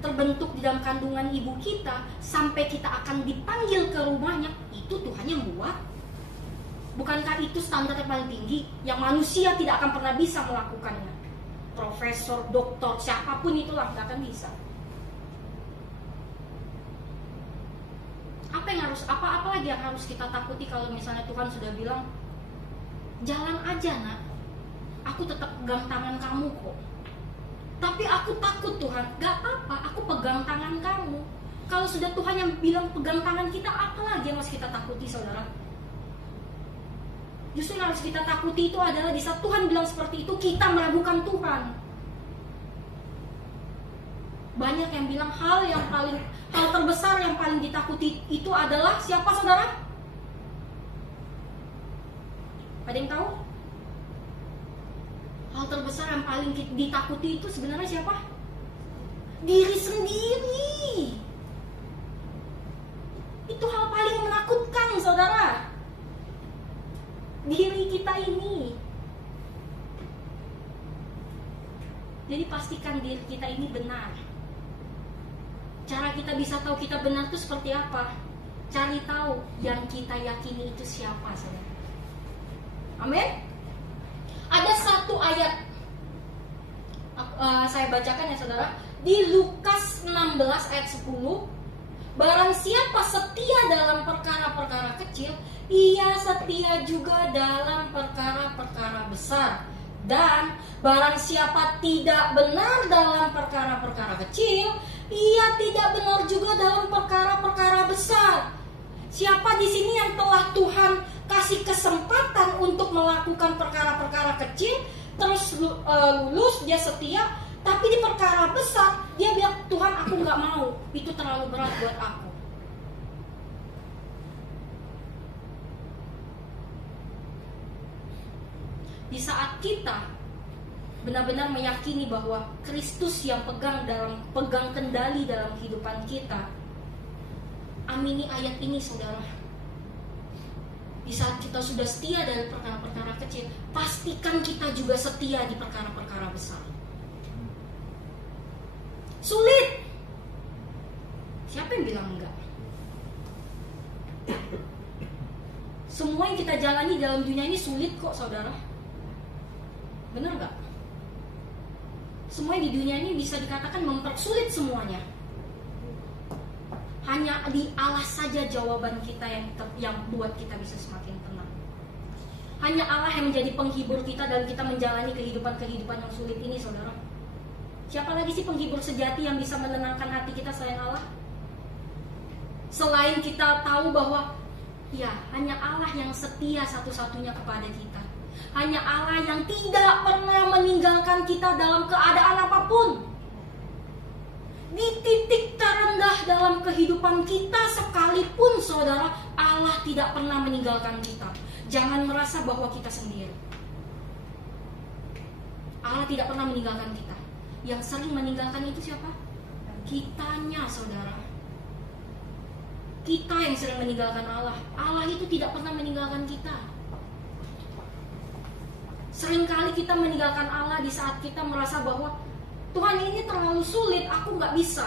terbentuk di dalam kandungan ibu kita sampai kita akan dipanggil ke rumahnya, itu Tuhan yang buat. Bukankah itu standar yang paling tinggi yang manusia tidak akan pernah bisa melakukannya? Profesor, doktor, siapapun itulah tidak akan bisa. Apa lagi yang harus kita takuti kalau misalnya Tuhan sudah bilang, jalan aja nak, aku tetap pegang tangan kamu kok. Tapi aku takut Tuhan, gak apa-apa, aku pegang tangan kamu. Kalau sudah Tuhan yang bilang pegang tangan kita, apa lagi yang harus kita takuti saudara? Justru yang harus kita takuti itu adalah di saat Tuhan bilang seperti itu, kita meragukan Tuhan. Banyak yang bilang hal terbesar yang paling ditakuti itu adalah siapa saudara? Ada yang tahu? Hal terbesar yang paling ditakuti itu sebenarnya siapa? Diri sendiri. Itu hal paling menakutkan saudara. Diri kita ini. Jadi pastikan diri kita ini benar. Cara kita bisa tahu kita benar itu seperti apa? Cari tahu yang kita yakini itu siapa saudara. Amin. Ada satu ayat saya bacakan ya saudara, di Lukas 16 ayat 10. Barang siapa setia dalam perkara-perkara kecil, ia setia juga dalam perkara-perkara besar. Dan barang siapa tidak benar dalam perkara-perkara kecil, ia tidak benar juga dalam perkara-perkara besar. Siapa di sini yang telah Tuhan kasih kesempatan untuk melakukan perkara-perkara kecil, terus lulus, dia setia, tapi di perkara besar dia bilang, Tuhan aku gak mau, itu terlalu berat buat aku. Di saat kita benar-benar meyakini bahwa Kristus yang pegang kendali dalam kehidupan kita, amini ayat ini saudara. Di saat kita sudah setia dari perkara-perkara kecil, pastikan kita juga setia di perkara-perkara besar. Sulit. Siapa yang bilang enggak? Semua yang kita jalani dalam dunia ini sulit kok saudara. Benar enggak? Semua di dunia ini bisa dikatakan mempersulit semuanya. Hanya di Allah saja jawaban kita yang buat kita bisa semakin tenang. Hanya Allah yang menjadi penghibur kita dalam kita menjalani kehidupan yang sulit ini saudara. Siapa lagi sih penghibur sejati yang bisa menenangkan hati kita selain Allah? Selain kita tahu bahwa ya hanya Allah yang setia satu-satunya kepada kita. Hanya Allah yang tidak pernah meninggalkan kita dalam keadaan apapun. Di titik terendah dalam kehidupan kita sekalipun saudara, Allah tidak pernah meninggalkan kita. Jangan merasa bahwa kita sendiri. Allah tidak pernah meninggalkan kita. Yang sering meninggalkan itu siapa? Kitanya saudara. Kita yang sering meninggalkan Allah. Allah itu tidak pernah meninggalkan kita. Seringkali kita meninggalkan Allah di saat kita merasa bahwa Tuhan ini terlalu sulit, aku gak bisa.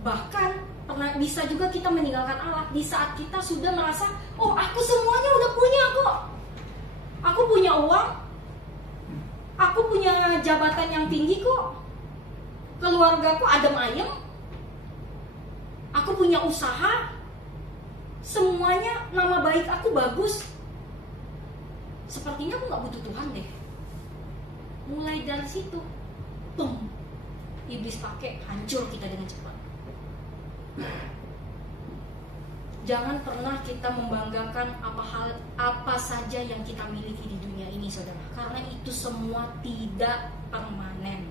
Bahkan pernah bisa juga kita meninggalkan Allah di saat kita sudah merasa, oh aku semuanya udah punya kok. Aku punya uang, aku punya jabatan yang tinggi kok, keluargaku adem ayem, aku punya usaha, semuanya nama baik aku bagus. Sepertinya aku gak butuh Tuhan deh. Mulai dari situ, boom, iblis pakai hancur kita dengan cepat. Jangan pernah kita membanggakan apa saja yang kita miliki di dunia ini saudara, karena itu semua tidak permanen.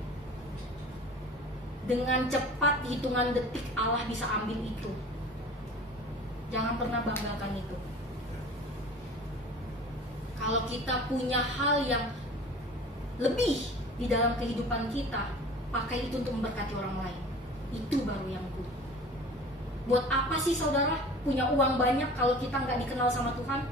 Dengan cepat hitungan detik Allah bisa ambil itu. Jangan pernah banggakan itu. Kalau kita punya hal yang lebih di dalam kehidupan kita, pakai itu untuk memberkati orang lain. Itu baru yang good. Buat apa sih saudara punya uang banyak kalau kita nggak dikenal sama Tuhan?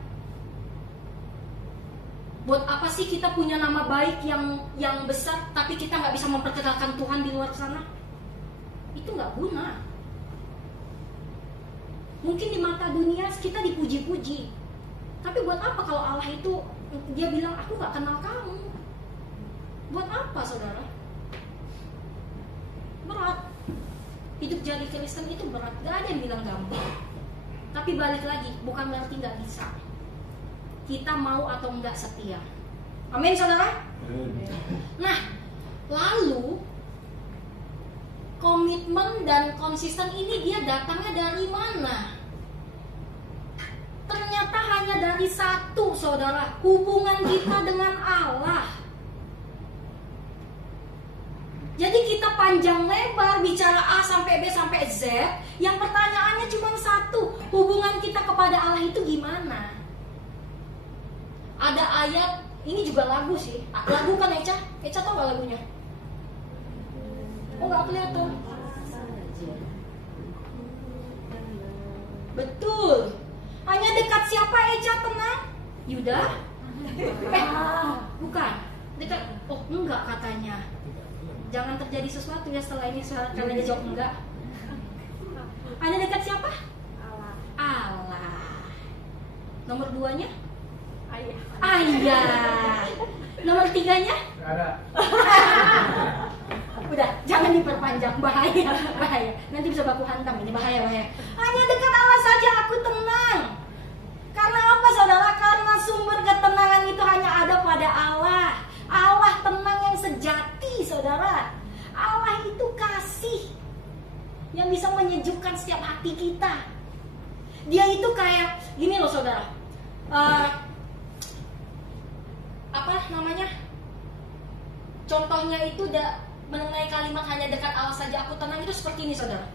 Buat apa sih kita punya nama baik yang besar, tapi kita nggak bisa memperkenalkan Tuhan di luar sana? Itu nggak guna. Mungkin di mata dunia kita dipuji-puji, tapi buat apa kalau Allah itu dia bilang aku nggak kenal kamu? Buat apa, saudara? Berat. Hidup jadi Kristen itu berat. Gak ada yang bilang gampang. Tapi balik lagi, bukan berarti nggak bisa. Kita mau atau enggak setia. Amin, saudara? Nah, lalu komitmen dan konsisten ini dia datangnya dari mana? Ternyata hanya dari satu, saudara, hubungan kita dengan Allah. Jadi kita panjang lebar bicara A sampai B sampai Z, yang pertanyaannya cuma satu, hubungan kita kepada Allah itu gimana? Ada ayat, ini juga lagu sih. Lagu kan Eca? Eca tau gak lagunya? Oh gak kelihatan. Betul. Hanya dekat siapa Eca tenang? Yuda? Bukan. Dekat. Oh enggak katanya. Jangan terjadi sesuatu ya setelah ini karena dia jawab enggak. Hanya dekat siapa? Allah. Nomor 2-nya? Ayah. Nomor 3-nya? Ada. Udah, jangan diperpanjang, bahaya. Nanti bisa baku hantam, ini bahaya. Hanya dekat Allah saja aku tenang. Karena apa, saudara? Karena sumber ketenangan itu hanya ada pada Allah. Allah tenang yang sejati, saudara. Allah itu kasih yang bisa menyejukkan setiap hati kita. Dia itu kayak gini loh, saudara. Apa namanya? Contohnya itu mengenai kalimat hanya dekat Allah saja aku tenang itu seperti ini, saudara.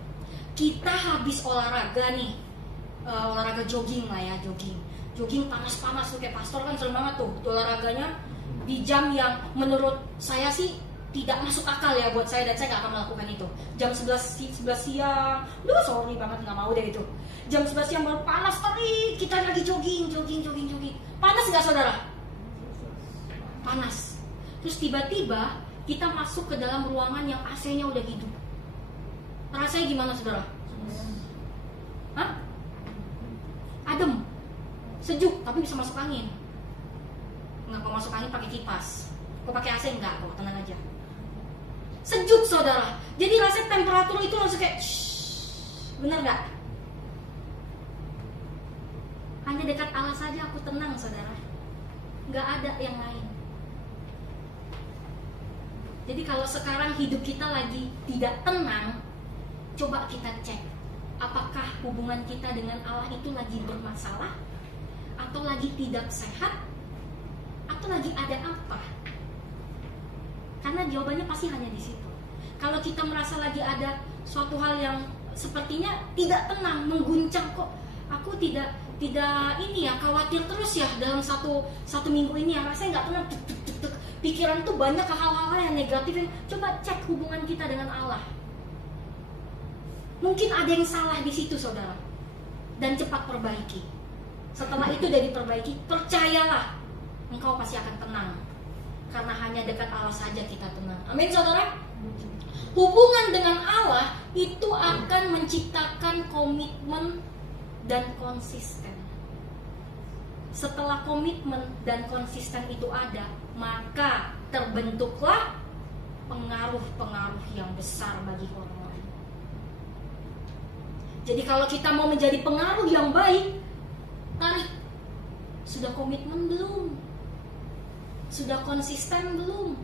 Kita habis olahraga nih, olahraga jogging lah ya, jogging panas-panas tuh kayak pastor kan sering banget tuh olahraganya di jam yang menurut saya sih tidak masuk akal ya buat saya, dan saya nggak akan melakukan itu. Jam 11 siang, sorry banget nggak mau deh itu. Jam 11 siang baru panas terik, kita lagi jogging. Panas nggak, saudara? Panas. Terus tiba-tiba kita masuk ke dalam ruangan yang AC-nya udah hidup. Rasanya gimana, saudara? Hah? Adem, sejuk, tapi bisa masuk angin. Nggak, kalau masuk angin pakai kipas. Kok pakai AC enggak? Kok tenang aja. Sejuk, saudara. Jadi rasanya temperatur itu langsung kayak bener nggak? Hanya dekat Allah saja aku tenang, saudara. Nggak ada yang lain. Jadi kalau sekarang hidup kita lagi tidak tenang, coba kita cek, apakah hubungan kita dengan Allah itu lagi bermasalah, atau lagi tidak sehat, atau lagi ada apa? Karena jawabannya pasti hanya di situ. Kalau kita merasa lagi ada suatu hal yang sepertinya tidak tenang, mengguncang, kok aku tidak ini ya, khawatir terus ya dalam satu minggu ini ya, rasanya nggak tenang, pikiran tuh banyak hal-hal yang negatif. Coba cek hubungan kita dengan Allah. Mungkin ada yang salah di situ, saudara, dan cepat perbaiki. Setelah itu udah diperbaiki, percayalah engkau pasti akan tenang. Karena hanya dekat Allah saja kita tenang. Amin, saudara. Hubungan dengan Allah itu akan menciptakan komitmen dan konsisten. Setelah komitmen dan konsisten itu ada, maka terbentuklah pengaruh-pengaruh yang besar bagi orang lain. Jadi kalau kita mau menjadi pengaruh yang baik, tarik. Sudah komitmen belum? Sudah konsisten belum?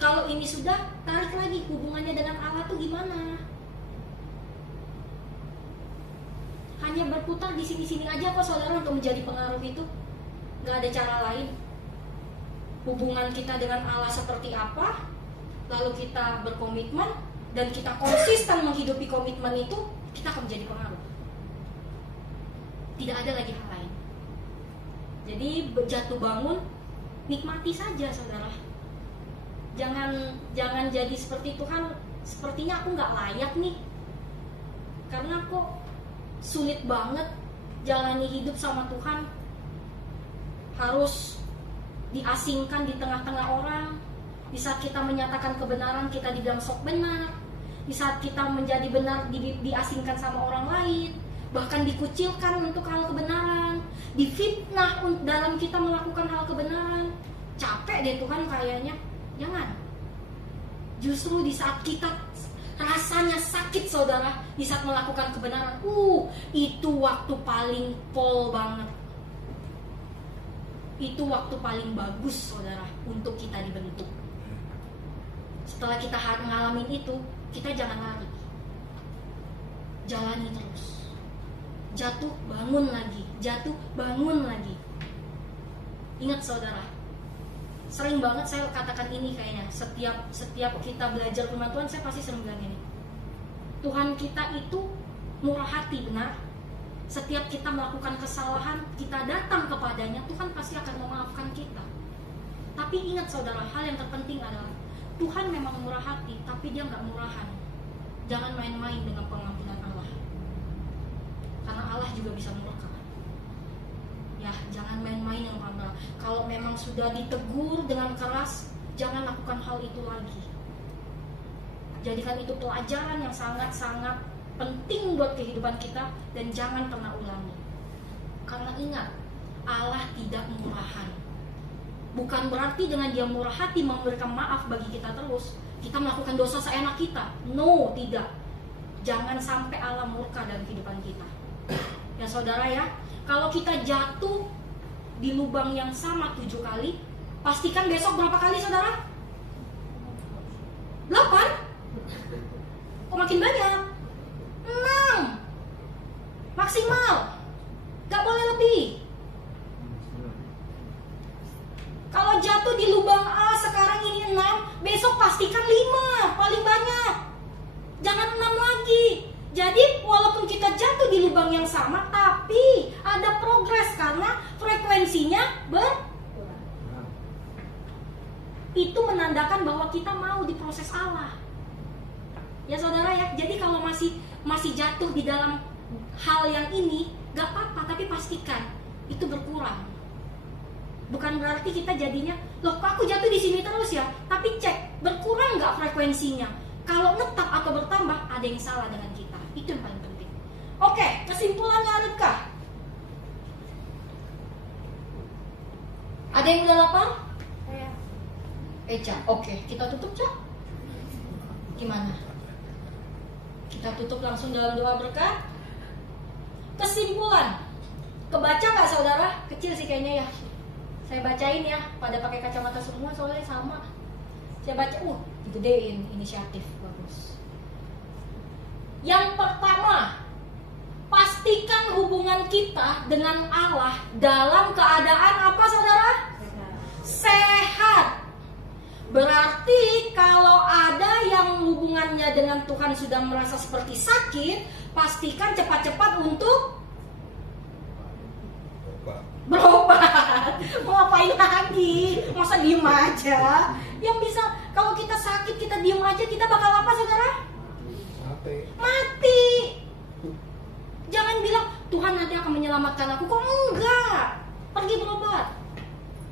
Kalau ini sudah, tarik lagi hubungannya dengan Allah tuh gimana? Hanya berputar di sini-sini aja kok, saudara, untuk menjadi pengaruh itu. Gak ada cara lain. Hubungan kita dengan Allah seperti apa, lalu kita berkomitmen dan kita konsisten menghidupi komitmen itu, kita akan menjadi pengaruh. Tidak ada lagi hal lain. Jadi jatuh bangun, nikmati saja, saudara. Jangan jadi seperti Tuhan, sepertinya aku nggak layak nih, karena kok sulit banget jalani hidup sama Tuhan. Harus diasingkan di tengah-tengah orang. Di saat kita menyatakan kebenaran, kita dibilang sok benar. Di saat kita menjadi benar, diasingkan sama orang lain. Bahkan dikucilkan untuk hal kebenaran. Difitnah dalam kita melakukan hal kebenaran. Capek deh Tuhan kayaknya. Jangan. Justru di saat kita rasanya sakit saudara, di saat melakukan kebenaran, itu waktu paling pol banget. Itu waktu paling bagus saudara untuk kita dibentuk. Setelah kita ngalamin itu, kita jangan lari. Jalani terus. Jatuh, bangun lagi. Jatuh, bangun lagi. Ingat saudara, sering banget saya katakan ini kayaknya. Setiap kita belajar firman Tuhan, saya pasti sering bilang ini. Tuhan kita itu murah hati, benar. Setiap kita melakukan kesalahan, kita datang kepadanya, Tuhan pasti akan memaafkan kita. Tapi ingat saudara, hal yang terpenting adalah Tuhan memang murah hati, tapi dia nggak murahan. Jangan main-main dengan pengampunan Allah. Karena Allah juga bisa murka. Ya, jangan main-main dengan pengampunan. Kalau memang sudah ditegur dengan keras, jangan lakukan hal itu lagi. Jadikan itu pelajaran yang sangat-sangat penting buat kehidupan kita, dan jangan pernah ulangi. Karena ingat, Allah tidak murahan. Bukan berarti dengan dia murah hati memberikan maaf bagi kita terus, kita melakukan dosa seenak kita. No, tidak. Jangan sampai Allah murka dalam kehidupan kita. Ya saudara ya, kalau kita jatuh di lubang yang sama 7 kali, pastikan besok berapa kali saudara? 8? Kok makin banyak? 6 maksimal, gak boleh lebih. Kalau jatuh di lubang A sekarang ini 6, besok pastikan 5 paling banyak. Jangan 6 lagi. Jadi walaupun kita jatuh di lubang yang sama, tapi ada progres karena frekuensinya berkurang. Itu menandakan bahwa kita mau diproses Allah. Ya saudara ya. Jadi kalau masih jatuh di dalam hal yang ini, gak apa-apa, tapi pastikan itu berkurang. Bukan berarti kita jadinya, loh kok aku jatuh di sini terus ya? Tapi cek, berkurang nggak frekuensinya? Kalau tetap atau bertambah, ada yang salah dengan kita. Itu yang paling penting. Oke, kesimpulannya adakah? Ada yang udah lapar? Saya. Eca, oke, kita tutup Cak. Gimana? Kita tutup langsung dalam doa berkat. Kesimpulan, kebaca nggak saudara? Kecil sih kayaknya ya. Saya bacain ya, pada pakai kacamata semua soalnya sama. Saya baca, digedein, inisiatif, bagus. Yang pertama, pastikan hubungan kita dengan Allah dalam keadaan apa saudara? Sehat. Berarti kalau ada yang hubungannya dengan Tuhan sudah merasa seperti sakit, pastikan cepat-cepat untuk berobat. Mau ngapain lagi? Masa diem aja? Yang bisa, kalau kita sakit kita diem aja, kita bakal apa saudara? Mati. Jangan bilang Tuhan nanti akan menyelamatkan aku. Kok enggak? Pergi berobat.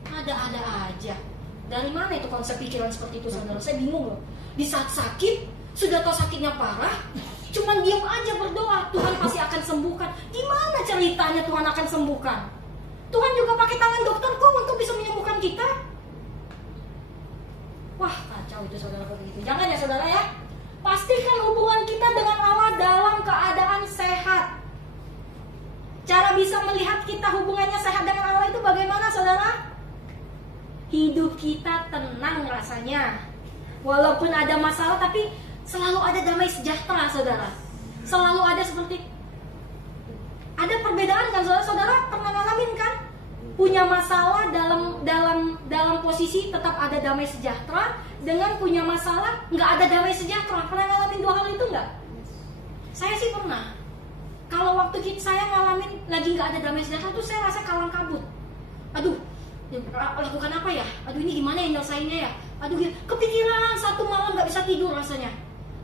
Ada-ada aja. Dari mana itu konsep pikiran seperti itu saudara? Saya bingung loh. Di saat sakit, sudah tahu sakitnya parah, cuman diem aja berdoa, Tuhan pasti akan sembuhkan. Gimana ceritanya Tuhan akan sembuhkan? Tuhan juga pakai tangan dokter kok untuk bisa menyembuhkan kita. Wah, kacau itu saudara begitu. Jangan ya saudara ya. Pastikan hubungan kita dengan Allah dalam keadaan sehat. Cara bisa melihat kita hubungannya sehat dengan Allah itu bagaimana saudara? Hidup kita tenang rasanya. Walaupun ada masalah, tapi selalu ada damai sejahtera saudara. Selalu ada seperti, ada perbedaan kan saudara pernah ngalamin kan? Punya masalah dalam posisi tetap ada damai sejahtera, dengan punya masalah nggak ada damai sejahtera. Pernah ngalamin dua hal itu nggak? Saya sih pernah. Kalau waktu saya ngalamin lagi nggak ada damai sejahtera tuh saya rasa kalang kabut. Aduh, lakukan apa ya? Aduh, ini gimana ya nyelesainnya ya? Aduh, kepikiran satu malam nggak bisa tidur rasanya.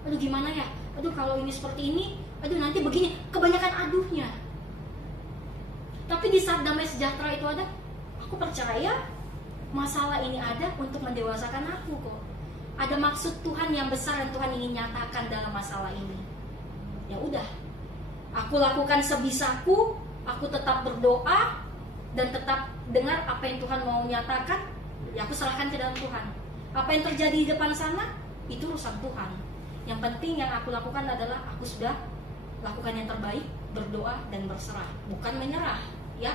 Aduh, gimana ya? Aduh, kalau ini seperti ini, aduh nanti begini. Kebanyakan aduhnya. Tapi di saat damai sejahtera itu ada, aku percaya masalah ini ada untuk mendewasakan aku kok. Ada maksud Tuhan yang besar yang Tuhan ingin nyatakan dalam masalah ini. Ya udah, aku lakukan sebisaku, aku tetap berdoa dan tetap dengar apa yang Tuhan mau nyatakan. Ya aku serahkan ke dalam Tuhan. Apa yang terjadi di depan sana itu urusan Tuhan. Yang penting yang aku lakukan adalah aku sudah lakukan yang terbaik, berdoa dan berserah, bukan menyerah. Ya,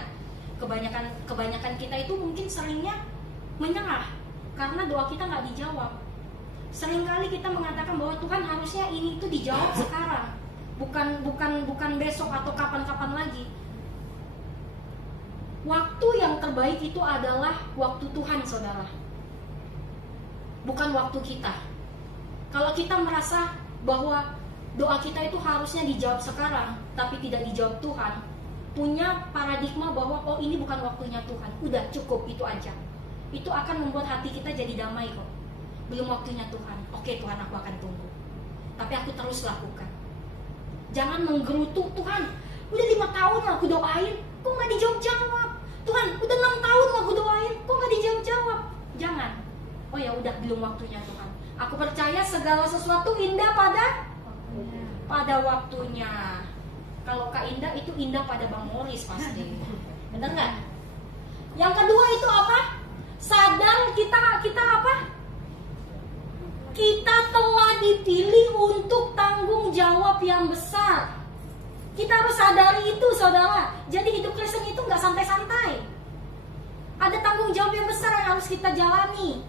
kebanyakan kita itu mungkin seringnya menyerah karena doa kita nggak dijawab. Seringkali kita mengatakan bahwa Tuhan harusnya ini itu dijawab sekarang, bukan besok atau kapan-kapan lagi. Waktu yang terbaik itu adalah waktu Tuhan, saudara, bukan waktu kita. Kalau kita merasa bahwa doa kita itu harusnya dijawab sekarang tapi tidak dijawab Tuhan, punya paradigma bahwa oh ini bukan waktunya Tuhan, udah cukup itu aja, itu akan membuat hati kita jadi damai kok. Belum waktunya Tuhan, oke Tuhan aku akan tunggu, tapi aku terus lakukan. Jangan menggerutu, Tuhan udah 5 tahun aku doain kok gak dijawab-jawab, Tuhan udah 6 tahun aku doain kok gak dijawab-jawab. Jangan, oh ya udah belum waktunya Tuhan. Aku percaya segala sesuatu indah pada waktunya. Kalau Kak Indah itu indah pada Bang Morris pasti. Bener nggak? Yang kedua itu apa? Sadar kita apa? Kita telah dipilih untuk tanggung jawab yang besar. Kita harus sadari itu, saudara. Jadi hidup Kristen itu nggak santai-santai. Ada tanggung jawab yang besar yang harus kita jalani.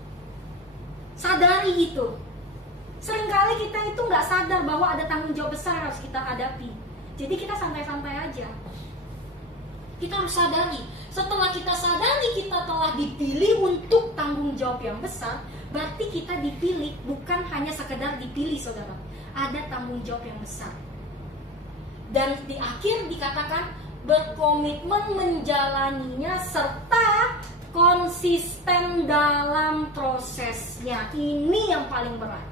Sadari itu. Seringkali kita itu nggak sadar bahwa ada tanggung jawab besar yang harus kita hadapi. Jadi kita santai-santai aja. Kita harus sadari. Setelah kita sadari kita telah dipilih untuk tanggung jawab yang besar, berarti kita dipilih bukan hanya sekedar dipilih, saudara. Ada tanggung jawab yang besar. Dan di akhir dikatakan berkomitmen menjalaninya serta konsisten dalam prosesnya. Ini yang paling berat.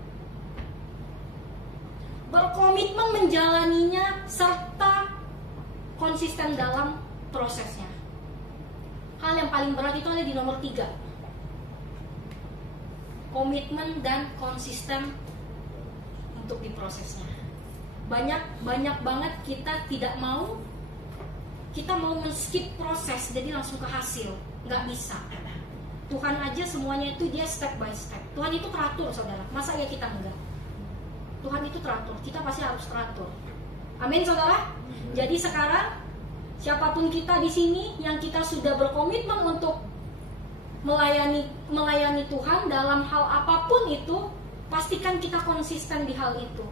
Berkomitmen menjalaninya serta konsisten dalam prosesnya. Hal yang paling berat itu ada di nomor 3. Komitmen dan konsisten untuk diprosesnya. Banyak banget kita tidak mau. Kita mau men-skip proses jadi langsung ke hasil. Nggak bisa. Tuhan aja semuanya itu dia step by step. Tuhan itu teratur, saudara. Masa ya kita enggak? Tuhan itu teratur, kita pasti harus teratur. Amin, saudara. Jadi sekarang siapapun kita di sini yang kita sudah berkomitmen untuk melayani Tuhan dalam hal apapun itu, pastikan kita konsisten di hal itu.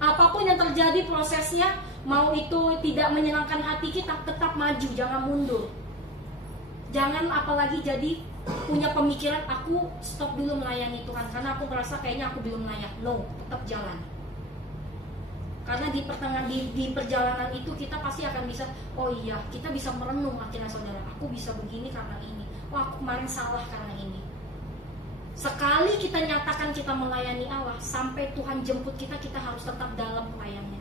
Apapun yang terjadi prosesnya, mau itu tidak menyenangkan hati kita, tetap maju, jangan mundur. Jangan apalagi jadi punya pemikiran aku stop dulu melayani Tuhan karena aku merasa kayaknya aku belum layak. No, tetap jalan. Karena di perjalanan itu kita pasti akan bisa, oh iya, kita bisa merenung akhirnya, saudara. Aku bisa begini karena ini. Wah, aku kemarin salah karena ini. Sekali kita nyatakan kita melayani Allah, sampai Tuhan jemput kita, kita harus tetap dalam pelayanannya.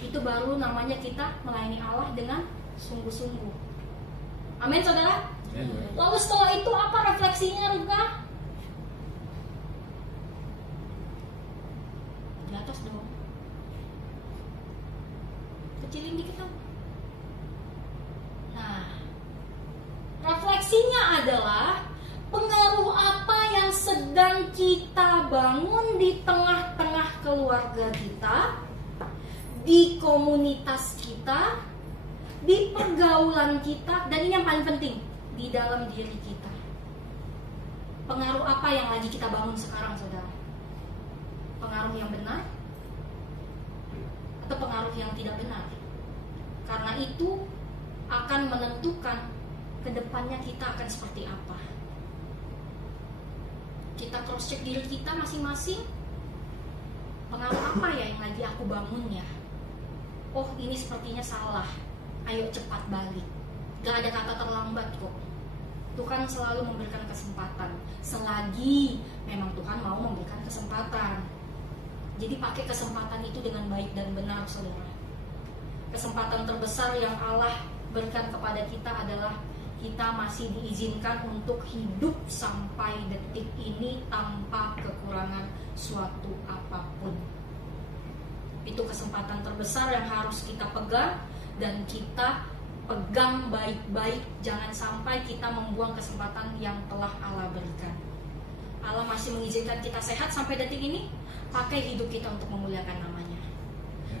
Itu baru namanya kita melayani Allah dengan sungguh-sungguh. Amin, saudara. Lalu setelah itu apa refleksinya, Ruka? Di atas dong. Kecilin dikit dong. Nah, refleksinya adalah pengaruh apa yang sedang kita bangun di tengah-tengah keluarga kita, di komunitas kita, di pergaulan kita, dan ini yang paling penting, di dalam diri kita. Pengaruh apa yang lagi kita bangun sekarang, saudara? Pengaruh yang benar atau pengaruh yang tidak benar? Karena itu akan menentukan kedepannya kita akan seperti apa. Kita cross check diri kita masing-masing. Pengaruh apa ya yang lagi aku bangun ya? Oh, ini sepertinya salah. Ayo cepat balik. Gak ada kata terlambat kok. Tuhan selalu memberikan kesempatan, selagi memang Tuhan mau memberikan kesempatan. Jadi pakai kesempatan itu dengan baik dan benar, saudara. Kesempatan terbesar yang Allah berikan kepada kita adalah kita masih diizinkan untuk hidup sampai detik ini tanpa kekurangan suatu apapun. Itu kesempatan terbesar yang harus kita pegang, dan kita pegang baik-baik. Jangan sampai kita membuang kesempatan yang telah Allah berikan. Allah masih mengizinkan kita sehat sampai detik ini. Pakai hidup kita untuk memuliakan namanya.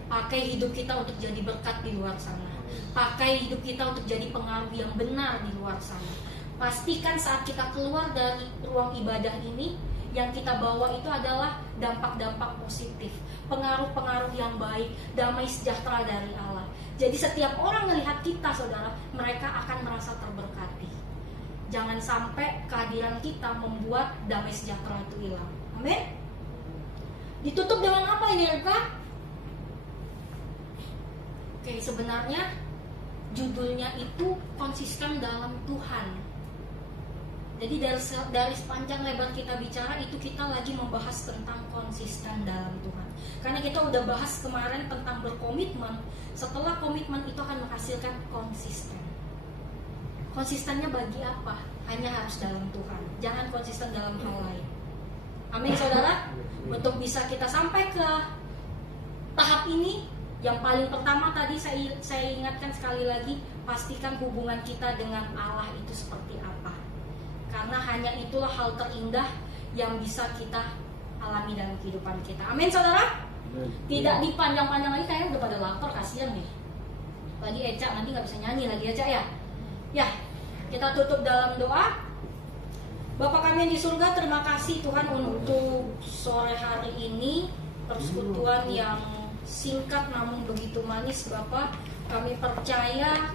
Pakai hidup kita untuk jadi berkat di luar sana. Pakai hidup kita untuk jadi pengaruh yang benar di luar sana. Pastikan saat kita keluar dari ruang ibadah ini, yang kita bawa itu adalah dampak-dampak positif, pengaruh-pengaruh yang baik, damai sejahtera dari Allah. Jadi setiap orang melihat kita, saudara, mereka akan merasa terberkati. Jangan sampai kehadiran kita membuat damai sejahtera itu hilang. Amin. Ditutup dengan apa ini, Reka? Oke, sebenarnya judulnya itu konsisten dalam Tuhan. Jadi dari sepanjang lebar kita bicara itu, kita lagi membahas tentang konsisten dalam Tuhan. Karena kita udah bahas kemarin tentang berkomitmen. Setelah komitmen itu akan menghasilkan konsisten. Konsistennya bagi apa? Hanya harus dalam Tuhan. Jangan konsisten dalam hal lain. Amin, saudara. Untuk bisa kita sampai ke tahap ini, yang paling pertama tadi saya ingatkan sekali lagi, pastikan hubungan kita dengan Allah itu seperti apa. Karena hanya itulah hal terindah yang bisa kita alami dalam kehidupan kita. Amin, saudara. Tidak dipanjang-panjang lagi, kayaknya udah pada lapar, kasihan nih. Lagi Eca, nanti gak bisa nyanyi lagi Eca ya. Ya, kita tutup dalam doa. Bapa kami yang di surga, terima kasih Tuhan untuk sore hari ini, persekutuan yang singkat namun begitu manis. Bapa, kami percaya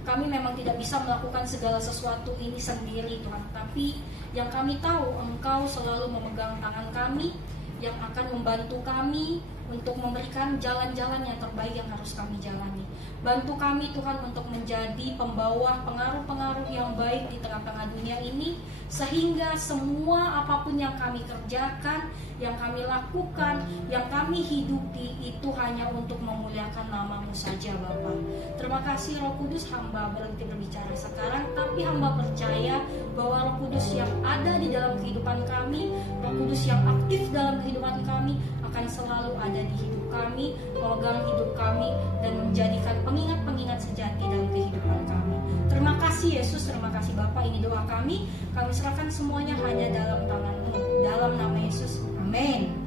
kami memang tidak bisa melakukan segala sesuatu ini sendiri Tuhan, tapi yang kami tahu Engkau selalu memegang tangan kami, yang akan membantu kami untuk memberikan jalan-jalan yang terbaik yang harus kami jalani. Bantu kami Tuhan untuk menjadi pembawa pengaruh-pengaruh yang baik di tengah-tengah dunia ini, sehingga semua apapun yang kami kerjakan, yang kami lakukan, yang kami hidupi itu hanya untuk memuliakan nama-Mu saja Bapa. Terima kasih Roh Kudus, hamba berhenti berbicara sekarang, tapi hamba percaya bahwa Roh Kudus yang ada di dalam kehidupan kami, Roh Kudus yang aktif dalam kehidupan kami akan selalu ada di hidup kami, memegang hidup kami, dan menjadikan pengingat-pengingat sejati dalam kehidupan kami. Terima kasih Yesus, terima kasih Bapa. Ini doa kami serahkan semuanya hanya dalam tangan-Mu, dalam nama Yesus. Amin.